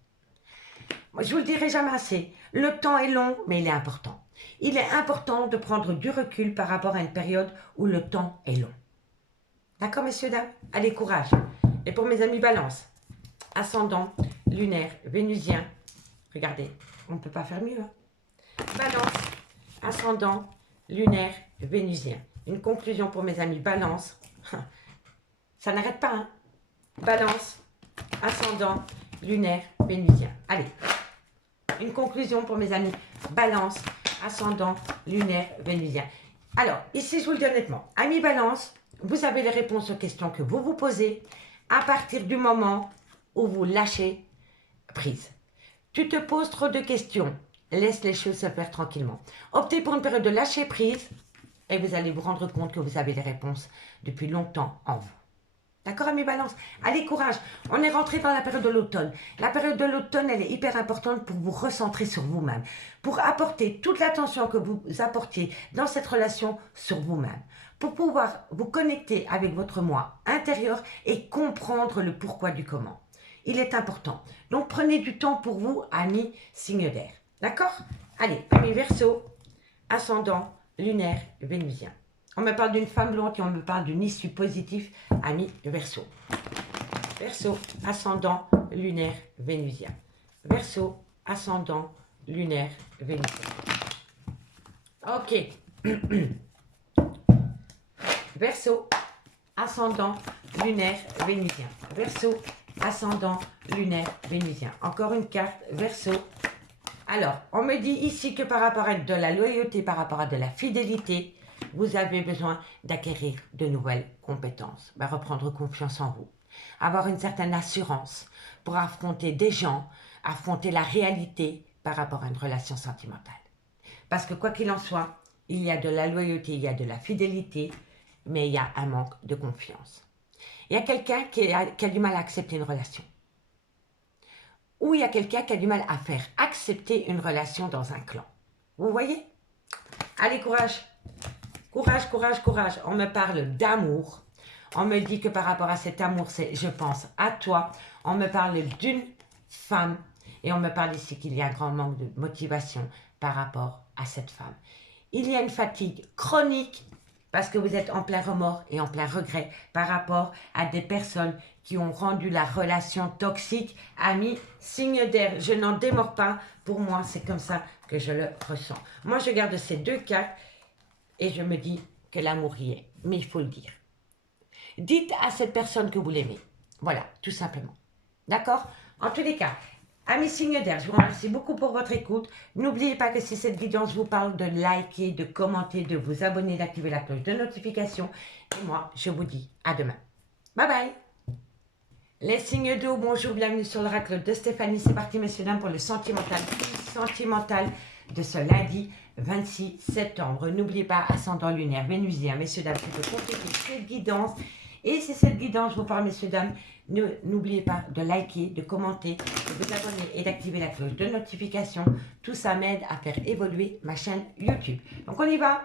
Moi, je vous le dirai jamais assez, le temps est long, mais il est important. Il est important de prendre du recul par rapport à une période où le temps est long. D'accord, messieurs, dames? Allez, courage. Et pour mes amis Balance, ascendant, lunaire, vénusien, regardez, on ne peut pas faire mieux. Hein? Balance, ascendant, lunaire, vénusien. Une conclusion pour mes amis Balance. Ça n'arrête pas, hein? Balance, ascendant, lunaire, vénusien. Allez, une conclusion pour mes amis Balance, ascendant, lunaire, vénusien. Alors, ici, je vous le dis honnêtement, amis Balance, vous avez les réponses aux questions que vous vous posez à partir du moment où vous lâchez prise. Tu te poses trop de questions. Laisse les choses se faire tranquillement. Optez pour une période de lâcher prise et vous allez vous rendre compte que vous avez les réponses depuis longtemps en vous. D'accord, amis Balance? Allez, courage. On est rentré dans la période de l'automne. La période de l'automne, elle est hyper importante pour vous recentrer sur vous-même, pour apporter toute l'attention que vous apportiez dans cette relation sur vous-même, pour pouvoir vous connecter avec votre moi intérieur et comprendre le pourquoi du comment. Il est important. Donc, prenez du temps pour vous, amis signe d'air. D'accord? Allez, amis Verseau, ascendant, lunaire, vénusien. On me parle d'une femme blonde et on me parle d'une issue positive, amis Verseau. Verseau, ascendant, lunaire, vénusien. Verseau, ascendant, lunaire, vénusien. Ok. Verseau, ascendant, lunaire, vénusien. Verseau, ascendant, lunaire, vénusien. Encore une carte, Verseau. Alors, on me dit ici que par rapport à de la loyauté, par rapport à de la fidélité, vous avez besoin d'acquérir de nouvelles compétences. Reprendre confiance en vous. Avoir une certaine assurance pour affronter des gens, affronter la réalité par rapport à une relation sentimentale. Parce que quoi qu'il en soit, il y a de la loyauté, il y a de la fidélité, mais il y a un manque de confiance. Il y a quelqu'un qui a du mal à accepter une relation. Ou il y a quelqu'un qui a du mal à faire accepter une relation dans un clan. Vous voyez? Allez, courage. Courage, courage, courage. On me parle d'amour. On me dit que par rapport à cet amour, c'est je pense à toi. On me parle d'une femme. Et on me parle ici qu'il y a un grand manque de motivation par rapport à cette femme. Il y a une fatigue chronique parce que vous êtes en plein remords et en plein regret par rapport à des personnes qui ont rendu la relation toxique. Amis, signe d'air, je n'en démords pas. Pour moi, c'est comme ça que je le ressens. Moi, je garde ces 2 cartes et je me dis que l'amour y est. Mais il faut le dire. Dites à cette personne que vous l'aimez. Voilà, tout simplement. D'accord? En tous les cas, amis signes d'air, je vous remercie beaucoup pour votre écoute. N'oubliez pas que si cette vidéo vous parle, de liker, de commenter, de vous abonner, d'activer la cloche de notification. Et moi, je vous dis à demain. Bye bye. Les signes d'eau, bonjour, bienvenue sur l'oracle de Stéphanie. C'est parti, messieurs, dames, pour le sentimental de ce lundi 26 septembre. N'oubliez pas, ascendant lunaire, vénusien, messieurs, dames, je peux compléter cette guidance. Et si cette guidance vous parle, messieurs, dames, n'oubliez pas de liker, de commenter, de vous abonner et d'activer la cloche de notification. Tout ça m'aide à faire évoluer ma chaîne YouTube. Donc on y va.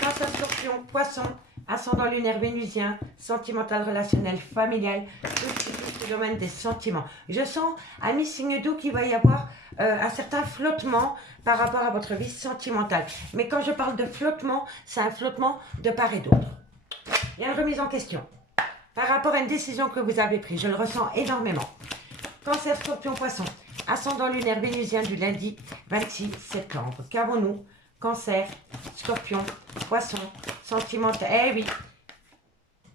Cancer, Scorpion, Poisson, ascendant lunaire vénusien, sentimental, relationnel, familial, tout le domaine des sentiments. Je sens, amis signe d'eau, qu'il va y avoir un certain flottement par rapport à votre vie sentimentale. Mais quand je parle de flottement, c'est un flottement de part et d'autre. Il y a une remise en question par rapport à une décision que vous avez prise. Je le ressens énormément. Cancer, Scorpion, Poisson. ascendant lunaire vénusien du lundi 26 septembre. Qu'avons-nous? Cancer, Scorpion, Poisson, sentimental. Eh oui.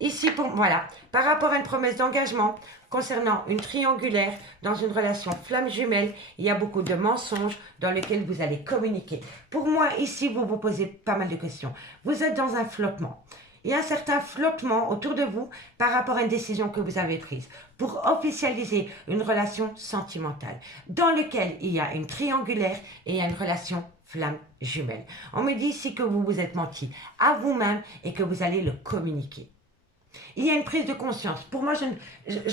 Ici, voilà, par rapport à une promesse d'engagement concernant une triangulaire dans une relation flamme jumelle, il y a beaucoup de mensonges dans lesquels vous allez communiquer. Pour moi, ici, vous vous posez pas mal de questions. Vous êtes dans un flottement. Il y a un certain flottement autour de vous par rapport à une décision que vous avez prise pour officialiser une relation sentimentale dans laquelle il y a une triangulaire et il y a une relation flamme jumelle. On me dit ici que vous vous êtes menti à vous-même et que vous allez le communiquer. Il y a une prise de conscience. Pour moi, je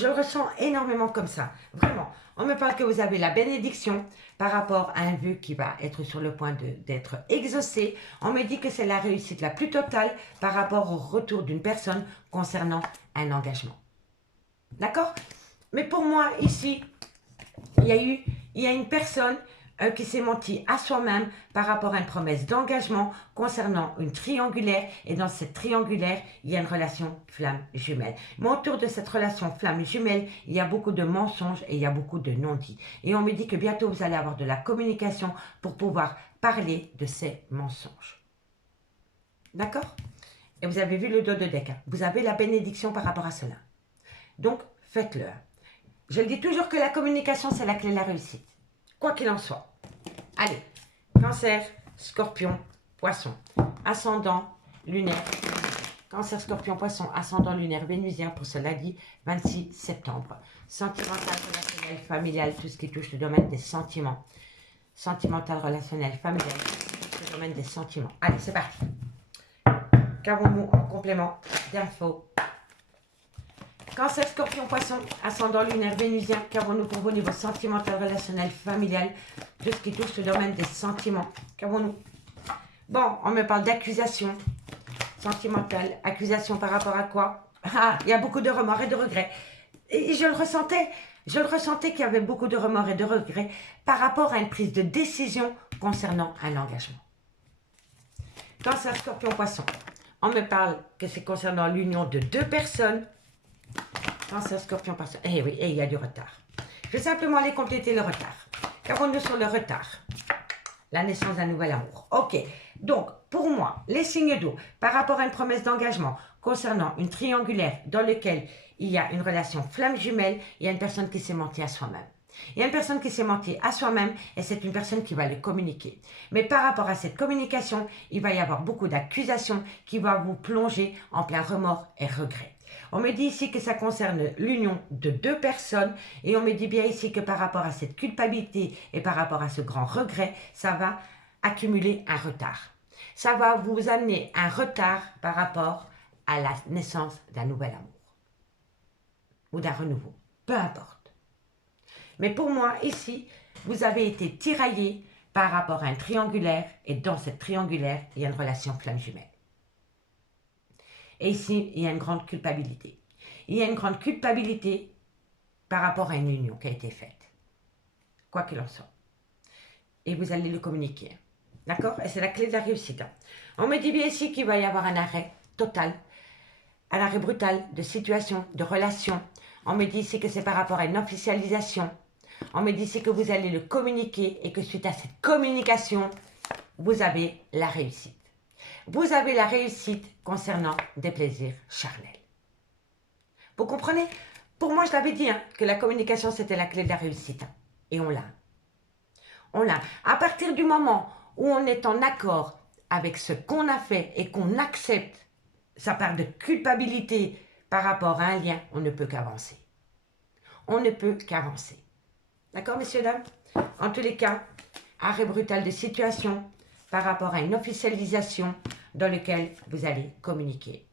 le ressens énormément comme ça. Vraiment. On me parle que vous avez la bénédiction par rapport à un vœu qui va être sur le point d'être exaucé. On me dit que c'est la réussite la plus totale par rapport au retour d'une personne concernant un engagement. D'accord? Mais pour moi, ici, il y a une personne qui s'est menti à soi-même par rapport à une promesse d'engagement concernant une triangulaire. Et dans cette triangulaire, il y a une relation flamme jumelle. Mais autour de cette relation flamme jumelle, il y a beaucoup de mensonges et il y a beaucoup de non-dits. Et on me dit que bientôt, vous allez avoir de la communication pour pouvoir parler de ces mensonges. D'accord? Et vous avez vu le dos de deck. Vous avez la bénédiction par rapport à cela. Donc, faites-le. Je le dis toujours que la communication, c'est la clé de la réussite. Quoi qu'il en soit. Allez, Cancer, Scorpion, Poisson, ascendant lunaire. Cancer, Scorpion, Poisson, ascendant lunaire vénusien pour ce lundi 26 septembre. Sentimental, relationnel, familial, tout ce qui touche le domaine des sentiments. Sentimental, relationnel, familial, tout ce qui touche le domaine des sentiments. Allez, c'est parti. Qu'avons-nous en complément d'infos? Cancer, Scorpion, Poisson, ascendant lunaire vénusien, qu'avons-nous pour vos niveaux sentimental, relationnel, familial, tout ce qui touche le domaine des sentiments? Qu'avons-nous? Bon, on me parle d'accusation sentimentale. Accusation par rapport à quoi? Ah, il y a beaucoup de remords et de regrets. Et je le ressentais qu'il y avait beaucoup de remords et de regrets par rapport à une prise de décision concernant un engagement. Cancer, Scorpion, Poisson, on me parle que c'est concernant l'union de deux personnes. Cancer, Scorpion, Poisson. Eh oui, et il y a du retard. Je vais simplement aller compléter le retard. Qu'avons-nous sur le retard? La naissance d'un nouvel amour. Ok. Donc, pour moi, les signes d'eau par rapport à une promesse d'engagement concernant une triangulaire dans laquelle il y a une relation flamme jumelle, il y a une personne qui s'est menti à soi-même. Il y a une personne qui s'est menti à soi-même et c'est une personne qui va le communiquer. Mais par rapport à cette communication, il va y avoir beaucoup d'accusations qui vont vous plonger en plein remords et regrets. On me dit ici que ça concerne l'union de deux personnes et on me dit bien ici que par rapport à cette culpabilité et par rapport à ce grand regret, ça va accumuler un retard. Ça va vous amener un retard par rapport à la naissance d'un nouvel amour ou d'un renouveau, peu importe. Mais pour moi, ici, vous avez été tiraillé par rapport à un triangulaire et dans cette triangulaire, il y a une relation flamme jumelle. Et ici, il y a une grande culpabilité. Il y a une grande culpabilité par rapport à une union qui a été faite. Quoi qu'il en soit. Et vous allez le communiquer. D'accord? Et c'est la clé de la réussite. On me dit bien ici qu'il va y avoir un arrêt total, un arrêt brutal de situation, de relation. On me dit ici que c'est par rapport à une officialisation. On me dit ici que vous allez le communiquer et que suite à cette communication, vous avez la réussite. Vous avez la réussite concernant des plaisirs charnels. Vous comprenez? Pour moi, je l'avais dit, que la communication, c'était la clé de la réussite. Et on l'a. On l'a. À partir du moment où on est en accord avec ce qu'on a fait et qu'on accepte sa part de culpabilité par rapport à un lien, on ne peut qu'avancer. On ne peut qu'avancer. D'accord, messieurs, dames? En tous les cas, arrêt brutal de situation par rapport à une officialisation dans laquelle vous allez communiquer.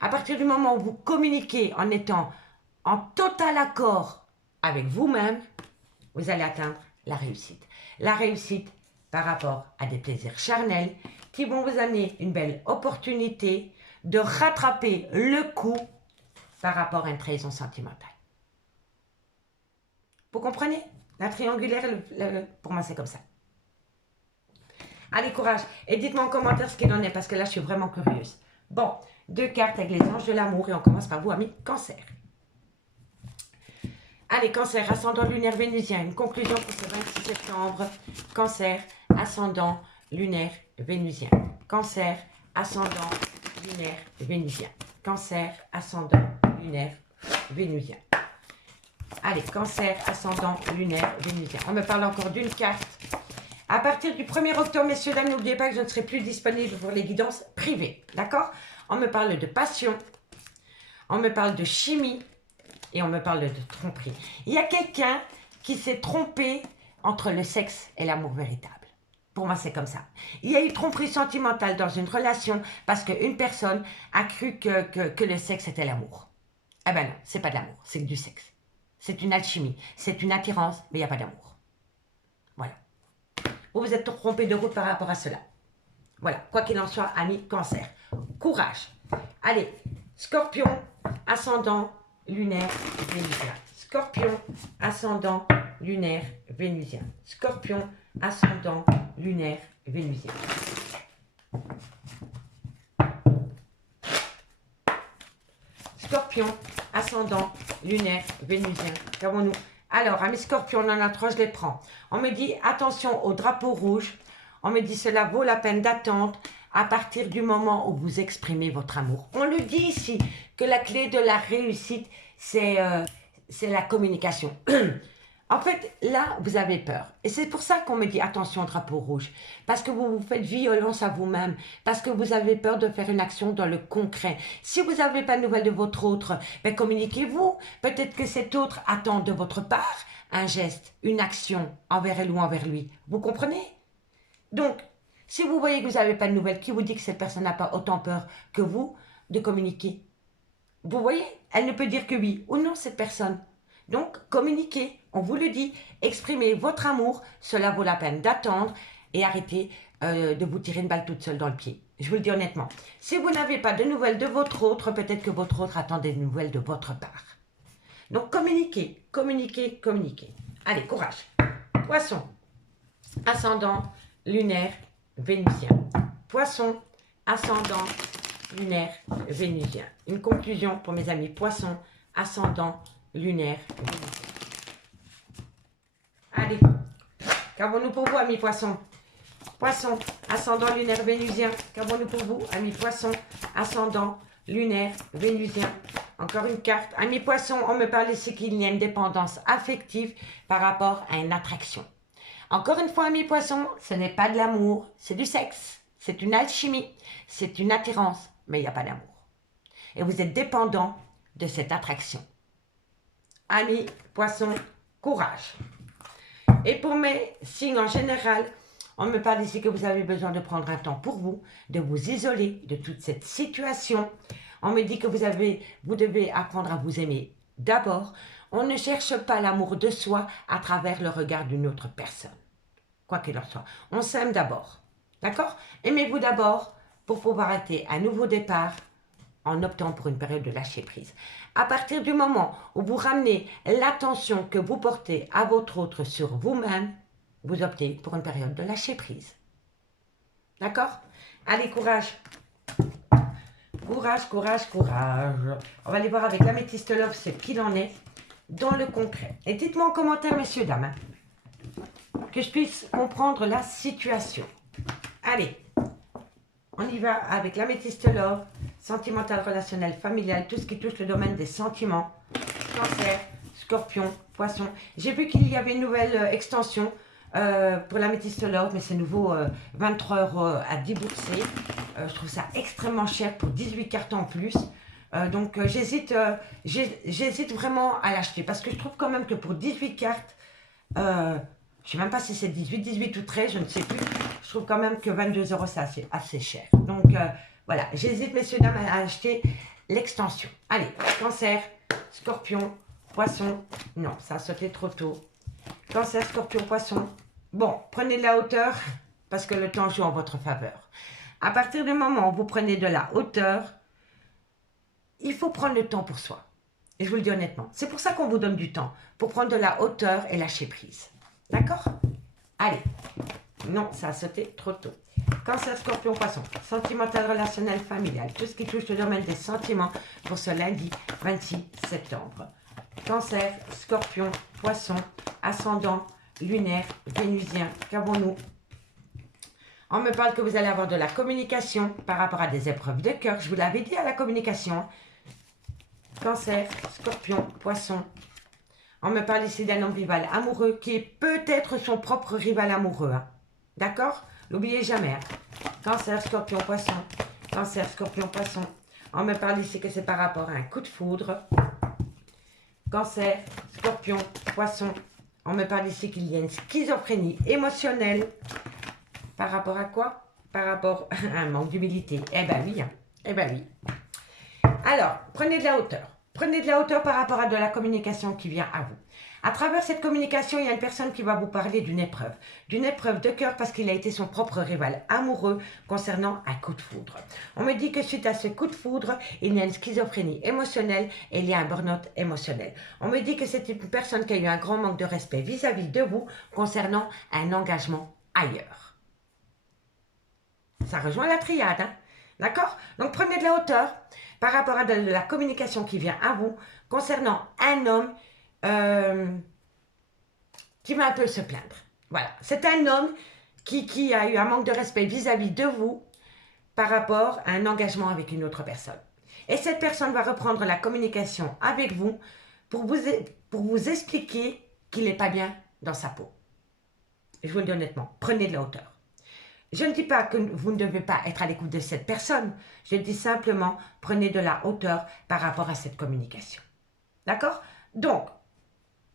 À partir du moment où vous communiquez en étant en total accord avec vous-même, vous allez atteindre la réussite. La réussite par rapport à des plaisirs charnels qui vont vous amener une belle opportunité de rattraper le coup par rapport à une trahison sentimentale. Vous comprenez? La triangulaire, pour moi, c'est comme ça. Allez, courage. Et dites-moi en commentaire ce qu'il en est, parce que là, je suis vraiment curieuse. Bon, 2 cartes avec les anges de l'amour, et on commence par vous, amis Cancer. Allez, cancer, ascendant lunaire vénusien. Une conclusion pour ce 26 septembre. Cancer, ascendant lunaire vénusien. Cancer, ascendant lunaire vénusien. Cancer, ascendant lunaire vénusien. Allez, cancer, ascendant lunaire vénusien. On me parle encore d'une carte. À partir du 1er octobre, messieurs, dames, n'oubliez pas que je ne serai plus disponible pour les guidances privées. D'accord? On me parle de passion. On me parle de chimie. Et on me parle de tromperie. Il y a quelqu'un qui s'est trompé entre le sexe et l'amour véritable. Pour moi, c'est comme ça. Il y a eu tromperie sentimentale dans une relation parce qu'une personne a cru que le sexe était l'amour. Eh ben non, c'est pas de l'amour, c'est que du sexe. C'est une alchimie, c'est une attirance, mais il n'y a pas d'amour. Voilà. Vous vous êtes trompé de route par rapport à cela. Voilà, quoi qu'il en soit, amis, cancer. Courage. Allez, scorpion, ascendant, lunaire, vénusien. Scorpion, ascendant, lunaire, vénusien. Scorpion, ascendant, lunaire, vénusien. Scorpion, ascendant, lunaire, vénusien. Qu'avons-nous? Alors, amis scorpions, on en a trois, je les prends. On me dit, attention au drapeau rouge. On me dit, cela vaut la peine d'attendre à partir du moment où vous exprimez votre amour. On le dit ici, que la clé de la réussite, c'est la communication. En fait, là, vous avez peur. Et c'est pour ça qu'on me dit, attention au drapeau rouge. Parce que vous vous faites violence à vous-même. Parce que vous avez peur de faire une action dans le concret. Si vous n'avez pas de nouvelles de votre autre, ben communiquez-vous. Peut-être que cet autre attend de votre part un geste, une action envers elle ou envers lui. Vous comprenez? Donc, si vous voyez que vous n'avez pas de nouvelles, qui vous dit que cette personne n'a pas autant peur que vous de communiquer? Vous voyez? Elle ne peut dire que oui ou non, cette personne. Donc, communiquez, on vous le dit, exprimez votre amour, cela vaut la peine d'attendre et arrêtez de vous tirer une balle toute seule dans le pied. Je vous le dis honnêtement. Si vous n'avez pas de nouvelles de votre autre, peut-être que votre autre attend des nouvelles de votre part. Donc, communiquez, communiquez, communiquez. Allez, courage. Poisson, ascendant, lunaire, vénusien. Poisson, ascendant, lunaire, vénusien. Une conclusion pour mes amis poissons, ascendant, lunaire, vénusien. Allez, qu'avons-nous pour vous, amis poissons? Poisson, ascendant, lunaire, vénusien. Qu'avons-nous pour vous, amis poissons, ascendant, lunaire, vénusien? Encore une carte. Amis poissons, on me parle ici qu'il y a une dépendance affective par rapport à une attraction. Encore une fois, amis poissons, ce n'est pas de l'amour, c'est du sexe. C'est une alchimie, c'est une attirance, mais il n'y a pas d'amour. Et vous êtes dépendant de cette attraction. Amis poissons, courage. Et pour mes signes en général, on me parle ici que vous avez besoin de prendre un temps pour vous, de vous isoler de toute cette situation. On me dit que vous devez apprendre à vous aimer d'abord. On ne cherche pas l'amour de soi à travers le regard d'une autre personne. Quoi qu'il en soit, on s'aime d'abord. D'accord? Aimez-vous d'abord pour pouvoir être un nouveau départ en optant pour une période de lâcher prise. À partir du moment où vous ramenez l'attention que vous portez à votre autre sur vous-même, vous optez pour une période de lâcher prise. D'accord? Allez, courage. Courage, courage, courage. On va aller voir avec l'améthyste love ce qu'il en est dans le concret. Et dites-moi en commentaire, messieurs, dames, hein, que je puisse comprendre la situation. Allez, on y va avec l'améthyste love, sentimental, relationnel, familial, tout ce qui touche le domaine des sentiments, cancer, scorpion, poisson. J'ai vu qu'il y avait une nouvelle extension pour l'améthyste love, mais c'est nouveau, 23 € à débourser. Je trouve ça extrêmement cher pour 18 cartes en plus. Donc j'hésite vraiment à l'acheter parce que je trouve quand même que pour 18 cartes, je ne sais même pas si c'est 18 ou 13, je ne sais plus. Je trouve quand même que 22 € c'est assez cher. Donc voilà, j'hésite messieurs dames à acheter l'extension. Allez, cancer, scorpion, poisson. Non, ça a sauté trop tôt. Cancer, scorpion, poisson. Bon, prenez de la hauteur parce que le temps joue en votre faveur. À partir du moment où vous prenez de la hauteur, il faut prendre le temps pour soi. Et je vous le dis honnêtement. C'est pour ça qu'on vous donne du temps. Pour prendre de la hauteur et lâcher prise. D'accord? Allez. Non, ça a sauté trop tôt. Cancer, scorpion, poisson. Sentimental, relationnel, familial. Tout ce qui touche le domaine des sentiments pour ce lundi 26 septembre. Cancer, Scorpion, Poisson, Ascendant, Lunaire, Vénusien. Qu'avons-nous? On me parle que vous allez avoir de la communication par rapport à des épreuves de cœur. Je vous l'avais dit à la communication. Cancer, Scorpion, Poisson. On me parle ici d'un homme rival amoureux qui est peut-être son propre rival amoureux. Hein. D'accord? N'oubliez jamais. Hein. Cancer, Scorpion, Poisson. Cancer, Scorpion, Poisson. On me parle ici que c'est par rapport à un coup de foudre. Cancer, Scorpion, Poisson. On me parle ici qu'il y a une schizophrénie émotionnelle. Par rapport à quoi? Par rapport à un manque d'humilité. Eh ben oui. Hein. Eh ben oui. Alors, prenez de la hauteur. Prenez de la hauteur par rapport à de la communication qui vient à vous. À travers cette communication, il y a une personne qui va vous parler d'une épreuve de cœur parce qu'il a été son propre rival amoureux concernant un coup de foudre. On me dit que suite à ce coup de foudre, il y a une schizophrénie émotionnelle et il y a un burn-out émotionnel. On me dit que c'est une personne qui a eu un grand manque de respect vis-à-vis de vous concernant un engagement ailleurs. Ça rejoint la triade, hein? D'accord? Donc prenez de la hauteur par rapport à de la communication qui vient à vous concernant un homme qui va un peu se plaindre. Voilà, c'est un homme qui a eu un manque de respect vis-à-vis de vous par rapport à un engagement avec une autre personne. Et cette personne va reprendre la communication avec vous pour vous expliquer qu'il n'est pas bien dans sa peau. Je vous le dis honnêtement, prenez de la hauteur. Je ne dis pas que vous ne devez pas être à l'écoute de cette personne. Je dis simplement, prenez de la hauteur par rapport à cette communication. D'accord? Donc,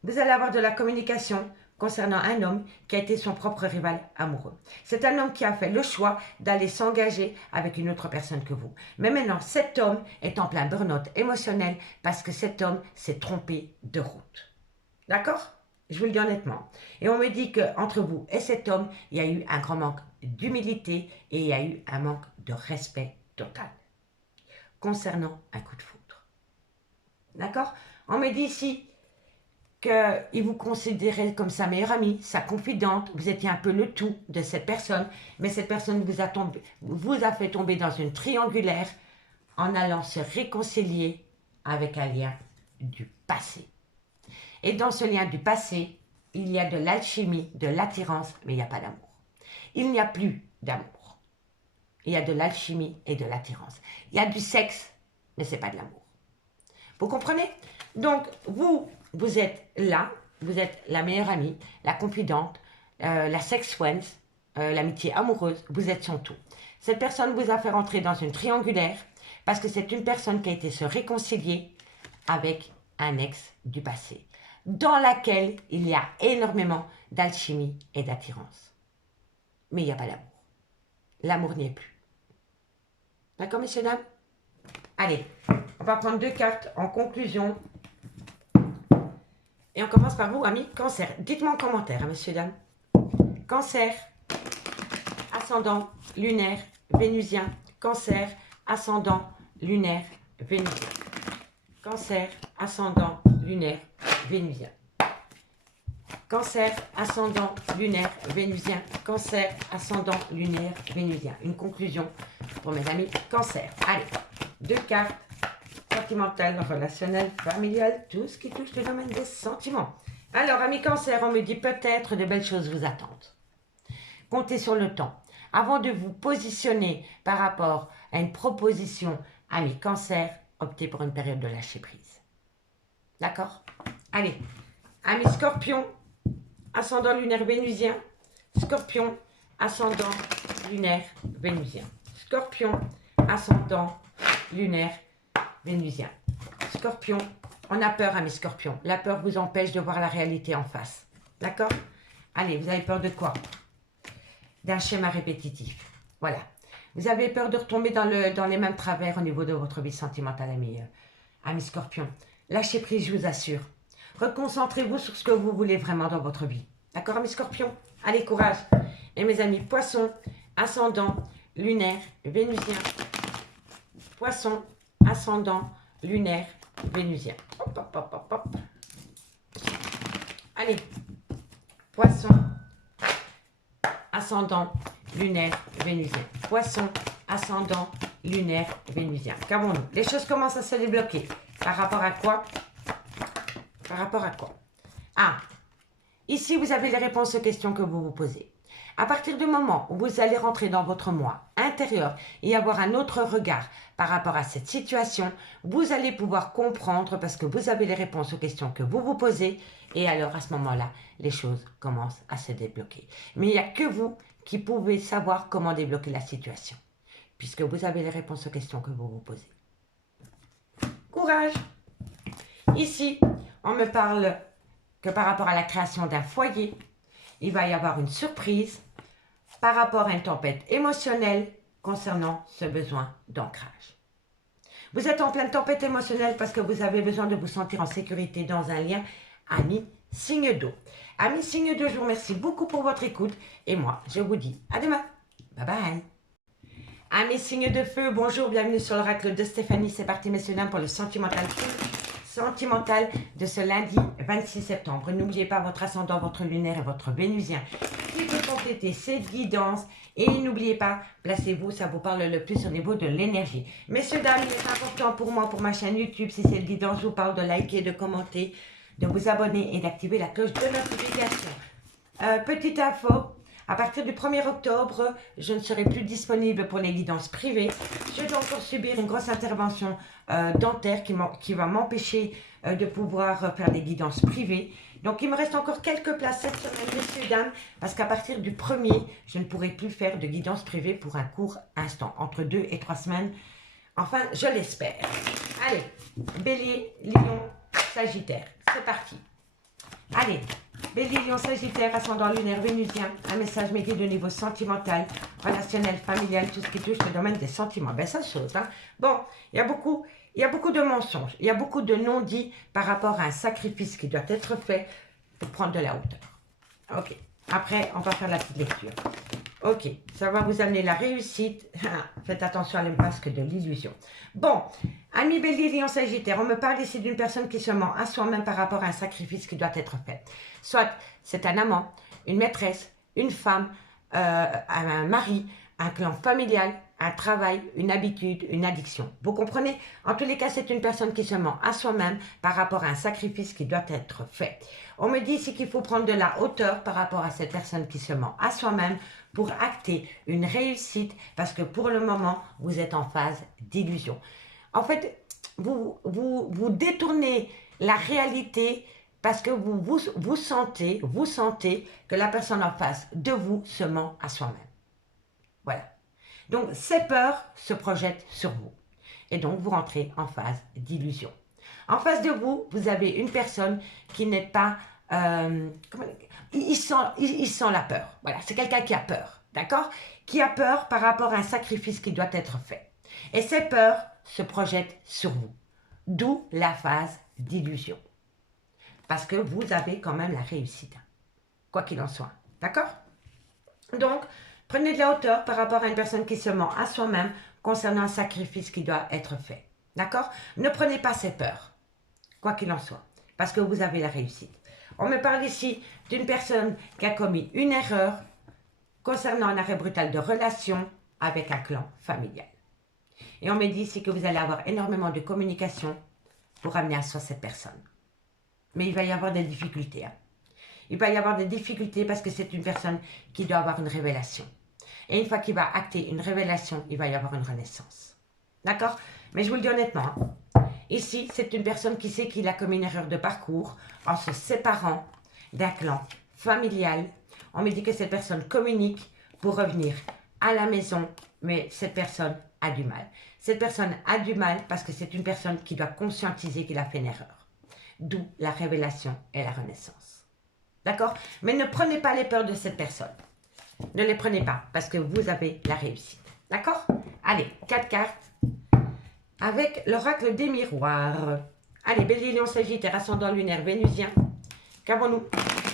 vous allez avoir de la communication concernant un homme qui a été son propre rival amoureux. C'est un homme qui a fait le choix d'aller s'engager avec une autre personne que vous. Mais maintenant, cet homme est en plein burn-out émotionnel parce que cet homme s'est trompé de route. D'accord? Je vous le dis honnêtement. Et on me dit qu'entre vous et cet homme, il y a eu un grand manque d'humilité et il y a eu un manque de respect total concernant un coup de foudre. D'accord? On me dit ici qu'il vous considérait comme sa meilleure amie, sa confidente, vous étiez un peu le tout de cette personne, mais cette personne vous a fait tomber dans une triangulaire en allant se réconcilier avec un lien du passé. Et dans ce lien du passé, il y a de l'alchimie, de l'attirance, mais il n'y a pas d'amour. Il n'y a plus d'amour. Il y a de l'alchimie et de l'attirance. Il y a du sexe, mais ce n'est pas de l'amour. Vous comprenez? Donc, vous êtes là, vous êtes la meilleure amie, la confidente, la sex friends, l'amitié amoureuse, vous êtes son tout. Cette personne vous a fait rentrer dans une triangulaire parce que c'est une personne qui a été se réconcilier avec un ex du passé, dans laquelle il y a énormément d'alchimie et d'attirance. Mais il n'y a pas d'amour. L'amour n'y est plus. D'accord, messieurs, dames? Allez, on va prendre 2 cartes en conclusion. Et on commence par vous, amis Cancer. Dites-moi en commentaire, hein, messieurs, dames. Cancer, ascendant, lunaire, vénusien. Cancer, ascendant, lunaire, vénusien. Cancer, ascendant, lunaire, vénusien. Cancer, ascendant, lunaire, vénusien. Cancer, ascendant, lunaire, vénusien. Une conclusion pour mes amis Cancer. Allez, 2 cartes. Sentimental, relationnel, familial, tout ce qui touche le domaine des sentiments. Alors, amis Cancer, on me dit peut-être de belles choses vous attendent. Comptez sur le temps. Avant de vous positionner par rapport à une proposition, amis Cancer, optez pour une période de lâcher prise. D'accord? Allez, amis Scorpion, ascendant lunaire vénusien. Scorpion, ascendant lunaire vénusien. Scorpion, ascendant lunaire vénusien. Scorpion, on a peur, amis Scorpions. La peur vous empêche de voir la réalité en face. D'accord? Allez, vous avez peur de quoi? D'un schéma répétitif. Voilà. Vous avez peur de retomber dans les mêmes travers au niveau de votre vie sentimentale, amis Scorpions. Lâchez prise, je vous assure. Reconcentrez-vous sur ce que vous voulez vraiment dans votre vie. D'accord, amis Scorpions? Allez, courage. Et mes amis Poissons, ascendant, lunaire, vénusien. Poissons, ascendant, lunaire, vénusien. Hop, hop, hop, hop, hop. Allez, Poisson, ascendant, lunaire, vénusien. Poisson, ascendant, lunaire, vénusien. Qu'avons-nous? Les choses commencent à se débloquer. Par rapport à quoi? Par rapport à quoi? Ah, ici, vous avez les réponses aux questions que vous vous posez. À partir du moment où vous allez rentrer dans votre moi intérieur et avoir un autre regard par rapport à cette situation, vous allez pouvoir comprendre parce que vous avez les réponses aux questions que vous vous posez et alors à ce moment-là, les choses commencent à se débloquer. Mais il n'y a que vous qui pouvez savoir comment débloquer la situation puisque vous avez les réponses aux questions que vous vous posez. Courage! Ici, on me parle que par rapport à la création d'un foyer, il va y avoir une surprise par rapport à une tempête émotionnelle concernant ce besoin d'ancrage. Vous êtes en pleine tempête émotionnelle parce que vous avez besoin de vous sentir en sécurité dans un lien ami signe d'eau. Amis signe d'eau, je vous remercie beaucoup pour votre écoute et moi, je vous dis à demain. Bye bye. Amis signes de feu, bonjour, bienvenue sur l'oracle de Stéphanie. C'est parti messieurs dames pour le sentimental de ce lundi 26 septembre. N'oubliez pas votre ascendant, votre lunaire et votre vénusien qui peut compléter cette guidance. Et n'oubliez pas, placez-vous, ça vous parle le plus au niveau de l'énergie. Messieurs, dames, il est important pour moi, pour ma chaîne YouTube, si cette guidance vous parle, de liker, de commenter, de vous abonner et d'activer la cloche de notification. Petite info, à partir du 1er octobre, je ne serai plus disponible pour les guidances privées. Je dois encore subir une grosse intervention dentaire qui va m'empêcher de pouvoir faire des guidances privées. Donc, il me reste encore quelques places cette semaine, messieurs, dames, parce qu'à partir du 1er, je ne pourrai plus faire de guidance privée pour un court instant, entre 2 et 3 semaines. Enfin, je l'espère. Allez, Bélier, Lion, Sagittaire, c'est parti. Allez, Bélier, Lion, Sagittaire, ascendant lunaire, vénusien, un message médié de niveau sentimental, relationnel, familial, tout ce qui touche le domaine des sentiments. Ben, ça saute, hein. Bon, il y a beaucoup de mensonges, il y a beaucoup de non-dits par rapport à un sacrifice qui doit être fait pour prendre de la hauteur. Ok, après, on va faire la petite lecture. Ok, ça va vous amener la réussite. Faites attention à l'impact de l'illusion. Bon, amis Bélier, Lion, Sagittaire, on me parle ici d'une personne qui se ment à soi-même par rapport à un sacrifice qui doit être fait. Soit c'est un amant, une maîtresse, une femme, un mari, un clan familial, un travail, une habitude, une addiction. Vous comprenez? En tous les cas, c'est une personne qui se ment à soi-même par rapport à un sacrifice qui doit être fait. On me dit ici qu'il faut prendre de la hauteur par rapport à cette personne qui se ment à soi-même pour acter une réussite parce que pour le moment, vous êtes en phase d'illusion. En fait, vous détournez la réalité parce que vous sentez que la personne en face de vous se ment à soi-même. Voilà. Donc, ces peurs se projettent sur vous. Et donc, vous rentrez en phase d'illusion. En face de vous, vous avez une personne qui n'est pas... il sent la peur. Voilà, c'est quelqu'un qui a peur. D'accord? Qui a peur par rapport à un sacrifice qui doit être fait. Et ces peurs se projettent sur vous. D'où la phase d'illusion. Parce que vous avez quand même la réussite. Quoi qu'il en soit. D'accord? Donc, prenez de la hauteur par rapport à une personne qui se ment à soi-même concernant un sacrifice qui doit être fait. D'accord? Ne prenez pas ces peurs, quoi qu'il en soit, parce que vous avez la réussite. On me parle ici d'une personne qui a commis une erreur concernant un arrêt brutal de relation avec un clan familial. Et on me dit ici que vous allez avoir énormément de communication pour amener à soi cette personne. Mais il va y avoir des difficultés. Hein. Il va y avoir des difficultés parce que c'est une personne qui doit avoir une révélation. Et une fois qu'il va acter une révélation, il va y avoir une renaissance. D'accord? Mais je vous le dis honnêtement, hein. Ici, c'est une personne qui sait qu'il a commis une erreur de parcours en se séparant d'un clan familial. On me dit que cette personne communique pour revenir à la maison, mais cette personne a du mal. Cette personne a du mal parce que c'est une personne qui doit conscientiser qu'il a fait une erreur. D'où la révélation et la renaissance. D'accord? Mais ne prenez pas les peurs de cette personne. Ne les prenez pas parce que vous avez la réussite. D'accord? Allez, 4 cartes avec l'oracle des miroirs. Allez, Bélier, Lion, Sagittaire, ascendant lunaire, vénusien. Qu'avons-nous?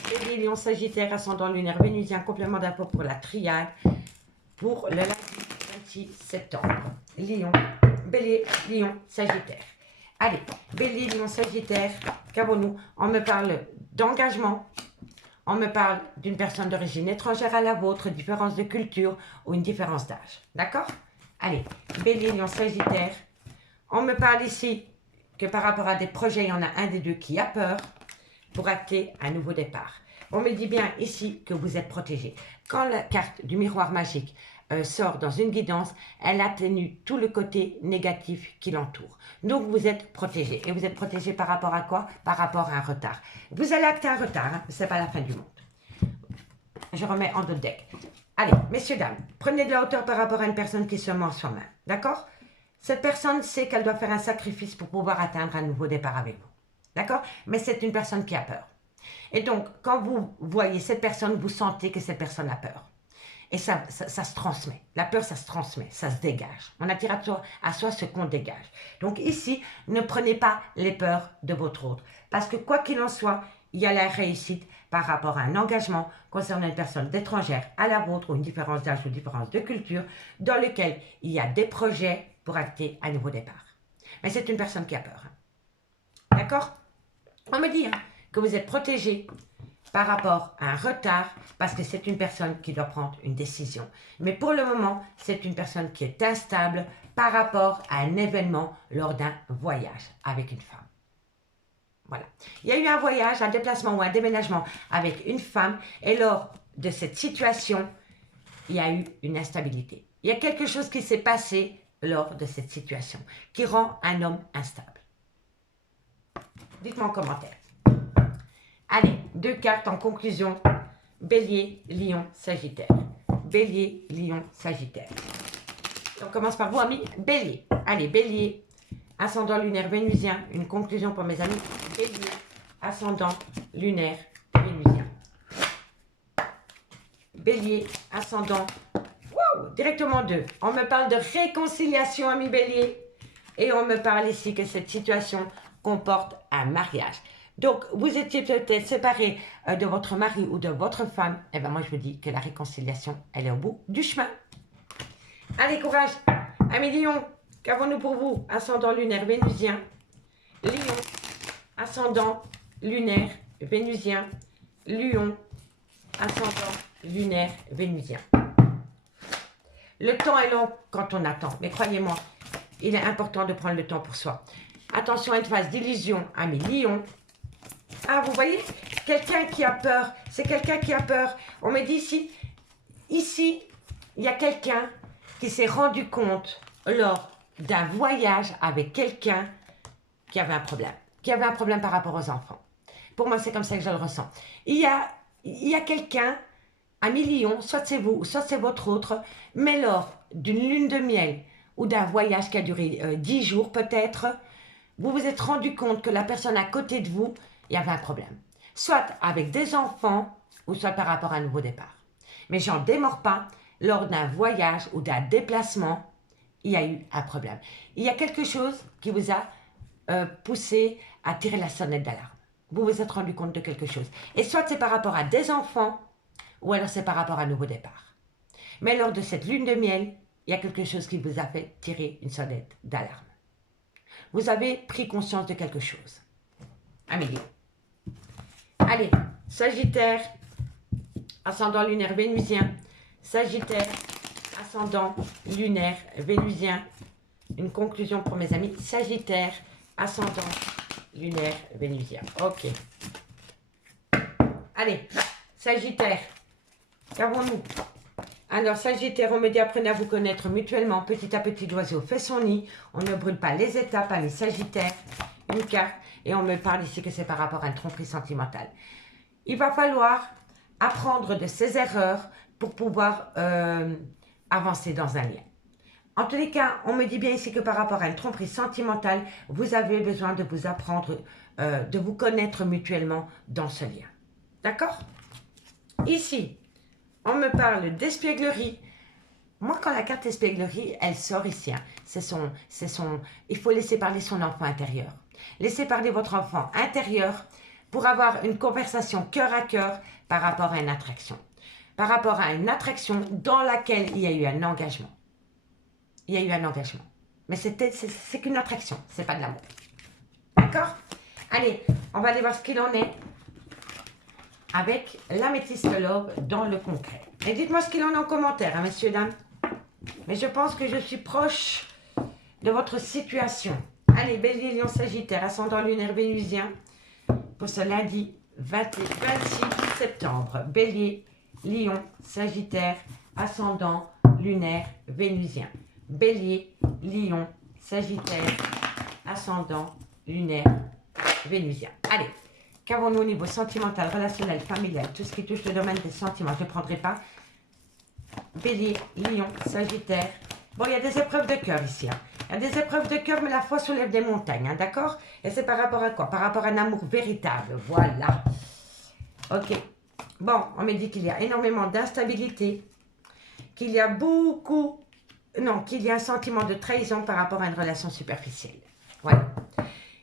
Bélier, Lion, Sagittaire, ascendant lunaire, vénusien, complément d'info pour la triade pour le lundi 26 septembre. Lion, Bélier, Lion, Sagittaire. Allez, Bélier, Lion, Sagittaire, qu'avons-nous? On me parle d'engagement. On me parle d'une personne d'origine étrangère à la vôtre, différence de culture ou une différence d'âge. D'accord? Allez, Bélier, Lion, Sagittaire. On me parle ici que par rapport à des projets, il y en a un des deux qui a peur. pour acter un nouveau départ. On me dit bien ici que vous êtes protégé. Quand la carte du miroir magique sort dans une guidance, elle atténue tout le côté négatif qui l'entoure. Donc vous êtes protégé. Et vous êtes protégé par rapport à quoi? Par rapport à un retard. Vous allez acter un retard, hein? Ce n'est pas la fin du monde. Je remets en d'autres deck. Allez, messieurs, dames, prenez de la hauteur par rapport à une personne qui se mord soi-même. D'accord? Cette personne sait qu'elle doit faire un sacrifice pour pouvoir atteindre un nouveau départ avec vous. D'accord? Mais c'est une personne qui a peur. Et donc, quand vous voyez cette personne, vous sentez que cette personne a peur. Et ça se transmet. La peur, ça se transmet, ça se dégage. On attire à soi ce qu'on dégage. Donc ici, ne prenez pas les peurs de votre autre. Parce que quoi qu'il en soit, il y a la réussite par rapport à un engagement concernant une personne d'étrangère à la vôtre ou une différence d'âge ou différence de culture dans lequel il y a des projets pour acter un nouveau départ. Mais c'est une personne qui a peur. D'accord? On me dit que vous êtes protégé par rapport à un retard parce que c'est une personne qui doit prendre une décision. Mais pour le moment, c'est une personne qui est instable par rapport à un événement lors d'un voyage avec une femme. Voilà. Il y a eu un voyage, un déplacement ou un déménagement avec une femme et lors de cette situation, il y a eu une instabilité. Il y a quelque chose qui s'est passé lors de cette situation qui rend un homme instable. Dites-moi en commentaire. Allez, 2 cartes en conclusion. Bélier, Lion, Sagittaire. Bélier, Lion, Sagittaire. On commence par vous, amis. Bélier. Allez, Bélier, ascendant lunaire vénusien. Une conclusion pour mes amis. Bélier, ascendant lunaire vénusien. Bélier, ascendant. Wow, directement 2. On me parle de réconciliation, amis Bélier. Et on me parle ici que cette situation comporte un mariage. Donc, vous étiez peut-être séparés de votre mari ou de votre femme. Eh bien, moi, je vous dis que la réconciliation, elle est au bout du chemin. Allez, courage. Amis Lion, qu'avons-nous pour vous? Ascendant lunaire vénusien. Lion, ascendant lunaire vénusien. Lion, ascendant lunaire vénusien. Le temps est long quand on attend. Mais croyez-moi, il est important de prendre le temps pour soi. Attention à une phase d'illusion, amis Lion. Ah, vous voyez, quelqu'un qui a peur, c'est quelqu'un qui a peur. On me dit ici, il y a quelqu'un qui s'est rendu compte lors d'un voyage avec quelqu'un qui avait un problème par rapport aux enfants. Pour moi, c'est comme ça que je le ressens. Il y a quelqu'un, un million, soit c'est vous, soit c'est votre autre, mais lors d'une lune de miel ou d'un voyage qui a duré 10 jours peut-être, vous vous êtes rendu compte que la personne à côté de vous, il y avait un problème. Soit avec des enfants, ou soit par rapport à un nouveau départ. Mais j'en démords pas, lors d'un voyage ou d'un déplacement, il y a eu un problème. Il y a quelque chose qui vous a poussé à tirer la sonnette d'alarme. Vous vous êtes rendu compte de quelque chose. Et soit c'est par rapport à des enfants, ou alors c'est par rapport à un nouveau départ. Mais lors de cette lune de miel, il y a quelque chose qui vous a fait tirer une sonnette d'alarme. Vous avez pris conscience de quelque chose. Amélie. Allez, Sagittaire, ascendant lunaire vénusien. Sagittaire, ascendant lunaire vénusien. Une conclusion pour mes amis. Sagittaire, ascendant lunaire vénusien. Ok. Allez, Sagittaire, qu'avons-nous? Alors, Sagittaire, on me dit apprenez à vous connaître mutuellement. Petit à petit, l'oiseau fait son nid. On ne brûle pas les étapes, amis Sagittaire. Une carte. Et on me parle ici que c'est par rapport à une tromperie sentimentale. Il va falloir apprendre de ses erreurs pour pouvoir avancer dans un lien. En tous les cas, on me dit bien ici que par rapport à une tromperie sentimentale, vous avez besoin de vous apprendre, de vous connaître mutuellement dans ce lien. D'accord? Ici, on me parle d'espièglerie. Moi, quand la carte espièglerie, elle sort ici, hein, il faut laisser parler son enfant intérieur. Laissez parler votre enfant intérieur pour avoir une conversation cœur à cœur par rapport à une attraction. Par rapport à une attraction dans laquelle il y a eu un engagement. Il y a eu un engagement. Mais c'est qu'une attraction, c'est pas de l'amour. D'accord? Allez, on va aller voir ce qu'il en est avec l'améthyste love dans le concret. Et dites-moi ce qu'il en est en commentaire, hein, messieurs, dames. Mais je pense que je suis proche de votre situation. Allez, Bélier, Lion, Sagittaire, ascendant lunaire vénusien pour ce lundi 26 septembre. Bélier, Lion, Sagittaire, ascendant, lunaire, vénusien. Bélier, Lion, Sagittaire, ascendant, lunaire, vénusien. Allez, qu'avons-nous au niveau sentimental, relationnel, familial, tout ce qui touche le domaine des sentiments, je ne prendrai pas. Bélier, Lion, Sagittaire. Bon, il y a des épreuves de cœur ici. Hein. Il y a des épreuves de cœur, mais la foi soulève des montagnes, hein, d'accord? Et c'est par rapport à quoi? Par rapport à un amour véritable, voilà. Ok. Bon, on me dit qu'il y a énormément d'instabilité, qu'il y a beaucoup... Non, qu'il y a un sentiment de trahison par rapport à une relation superficielle. Voilà.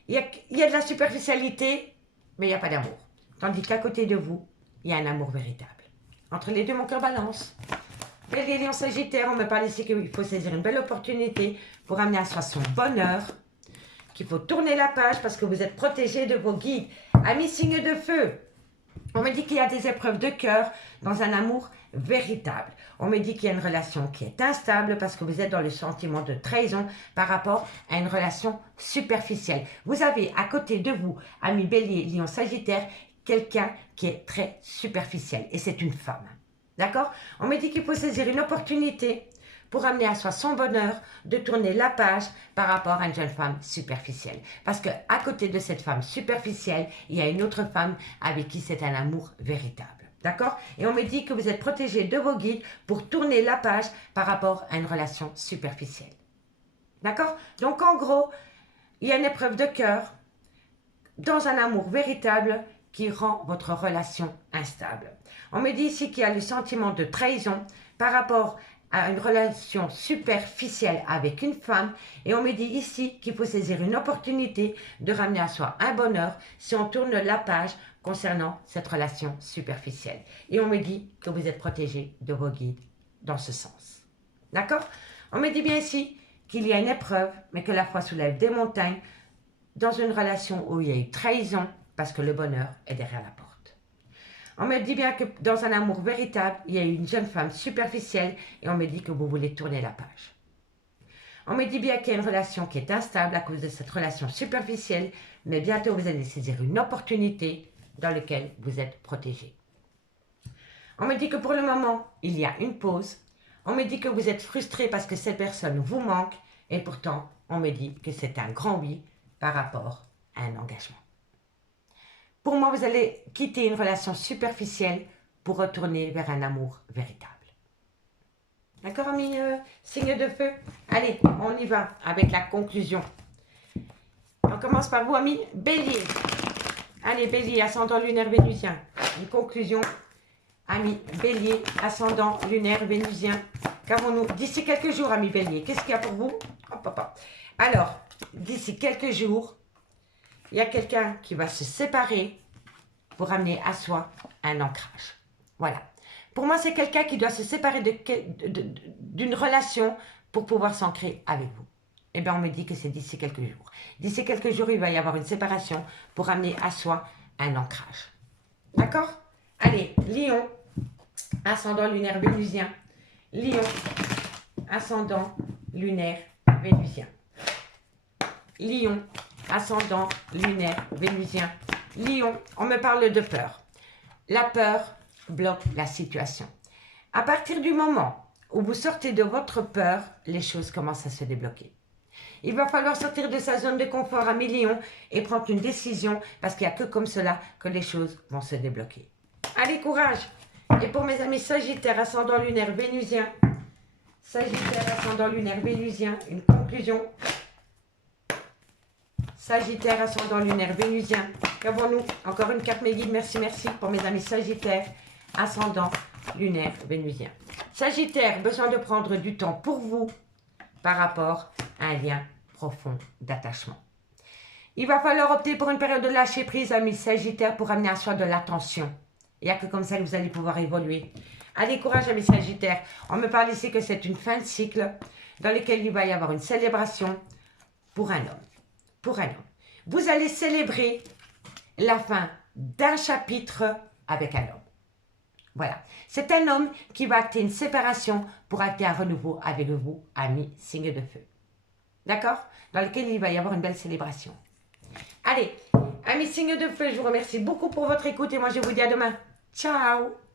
Il y a de la superficialité, mais il n'y a pas d'amour. Tandis qu'à côté de vous, il y a un amour véritable. Entre les deux, mon cœur balance. Bélier, Lion, Sagittaire, on me parle ici qu'il faut saisir une belle opportunité pour amener à soi son bonheur, qu'il faut tourner la page parce que vous êtes protégé de vos guides. Amis signe de feu, on me dit qu'il y a des épreuves de cœur dans un amour véritable. On me dit qu'il y a une relation qui est instable parce que vous êtes dans le sentiment de trahison par rapport à une relation superficielle. Vous avez à côté de vous, amis Bélier, Lion, Sagittaire, quelqu'un qui est très superficiel et c'est une femme. D'accord? On me dit qu'il faut saisir une opportunité pour amener à soi son bonheur, de tourner la page par rapport à une jeune femme superficielle. Parce qu'à côté de cette femme superficielle, il y a une autre femme avec qui c'est un amour véritable. D'accord? Et on me dit que vous êtes protégé de vos guides pour tourner la page par rapport à une relation superficielle. D'accord? Donc en gros, il y a une épreuve de cœur dans un amour véritable qui rend votre relation instable. On me dit ici qu'il y a le sentiment de trahison par rapport à une relation superficielle avec une femme et on me dit ici qu'il faut saisir une opportunité de ramener à soi un bonheur si on tourne la page concernant cette relation superficielle. Et on me dit que vous êtes protégé de vos guides dans ce sens. D'accord? On me dit bien ici qu'il y a une épreuve mais que la foi soulève des montagnes dans une relation où il y a eu trahison parce que le bonheur est derrière la porte. On me dit bien que dans un amour véritable, il y a une jeune femme superficielle et on me dit que vous voulez tourner la page. On me dit bien qu'il y a une relation qui est instable à cause de cette relation superficielle, mais bientôt vous allez saisir une opportunité dans laquelle vous êtes protégé. On me dit que pour le moment, il y a une pause. On me dit que vous êtes frustré parce que cette personne vous manque et pourtant, on me dit que c'est un grand oui par rapport à un engagement. Pour moi, vous allez quitter une relation superficielle pour retourner vers un amour véritable. D'accord, amis signe de feu? Allez, on y va avec la conclusion. On commence par vous, amis Bélier. Allez, Bélier, ascendant lunaire vénusien. Une conclusion. Amis Bélier, ascendant lunaire vénusien. Qu'avons-nous d'ici quelques jours, amis Bélier? Qu'est-ce qu'il y a pour vous? Hop, hop, hop. Alors, d'ici quelques jours, il y a quelqu'un qui va se séparer pour amener à soi un ancrage. Voilà. Pour moi, c'est quelqu'un qui doit se séparer d'une relation pour pouvoir s'ancrer avec vous. Eh bien, on me dit que c'est d'ici quelques jours. D'ici quelques jours, il va y avoir une séparation pour amener à soi un ancrage. D'accord? Allez, Lion, ascendant lunaire vénusien. Lion, ascendant lunaire vénusien. Lion, ascendant lunaire vénusien. Lion, on me parle de peur. La peur bloque la situation. À partir du moment où vous sortez de votre peur, les choses commencent à se débloquer. Il va falloir sortir de sa zone de confort, amis Lion, et prendre une décision parce qu'il n'y a que comme cela que les choses vont se débloquer. Allez, courage! Et pour mes amis Sagittaire, ascendant lunaire vénusien, Sagittaire, ascendant lunaire vénusien, une conclusion. Sagittaire, ascendant lunaire vénusien. Qu'avons-nous? Encore une carte mes guides, merci, merci pour mes amis Sagittaire, ascendant lunaire vénusien. Sagittaire, besoin de prendre du temps pour vous par rapport à un lien profond d'attachement. Il va falloir opter pour une période de lâcher prise, amis Sagittaire, pour amener à soi de l'attention. Il n'y a que comme ça que vous allez pouvoir évoluer. Allez, courage, amis Sagittaire. On me parle ici que c'est une fin de cycle dans lequel il va y avoir une célébration pour un homme. Pour un homme. Vous allez célébrer la fin d'un chapitre avec un homme. Voilà. C'est un homme qui va acter une séparation pour acter un renouveau avec vous, amis signe de feu. D'accord? Dans lequel il va y avoir une belle célébration. Allez, Amis signes de feu, je vous remercie beaucoup pour votre écoute et moi je vous dis à demain. Ciao.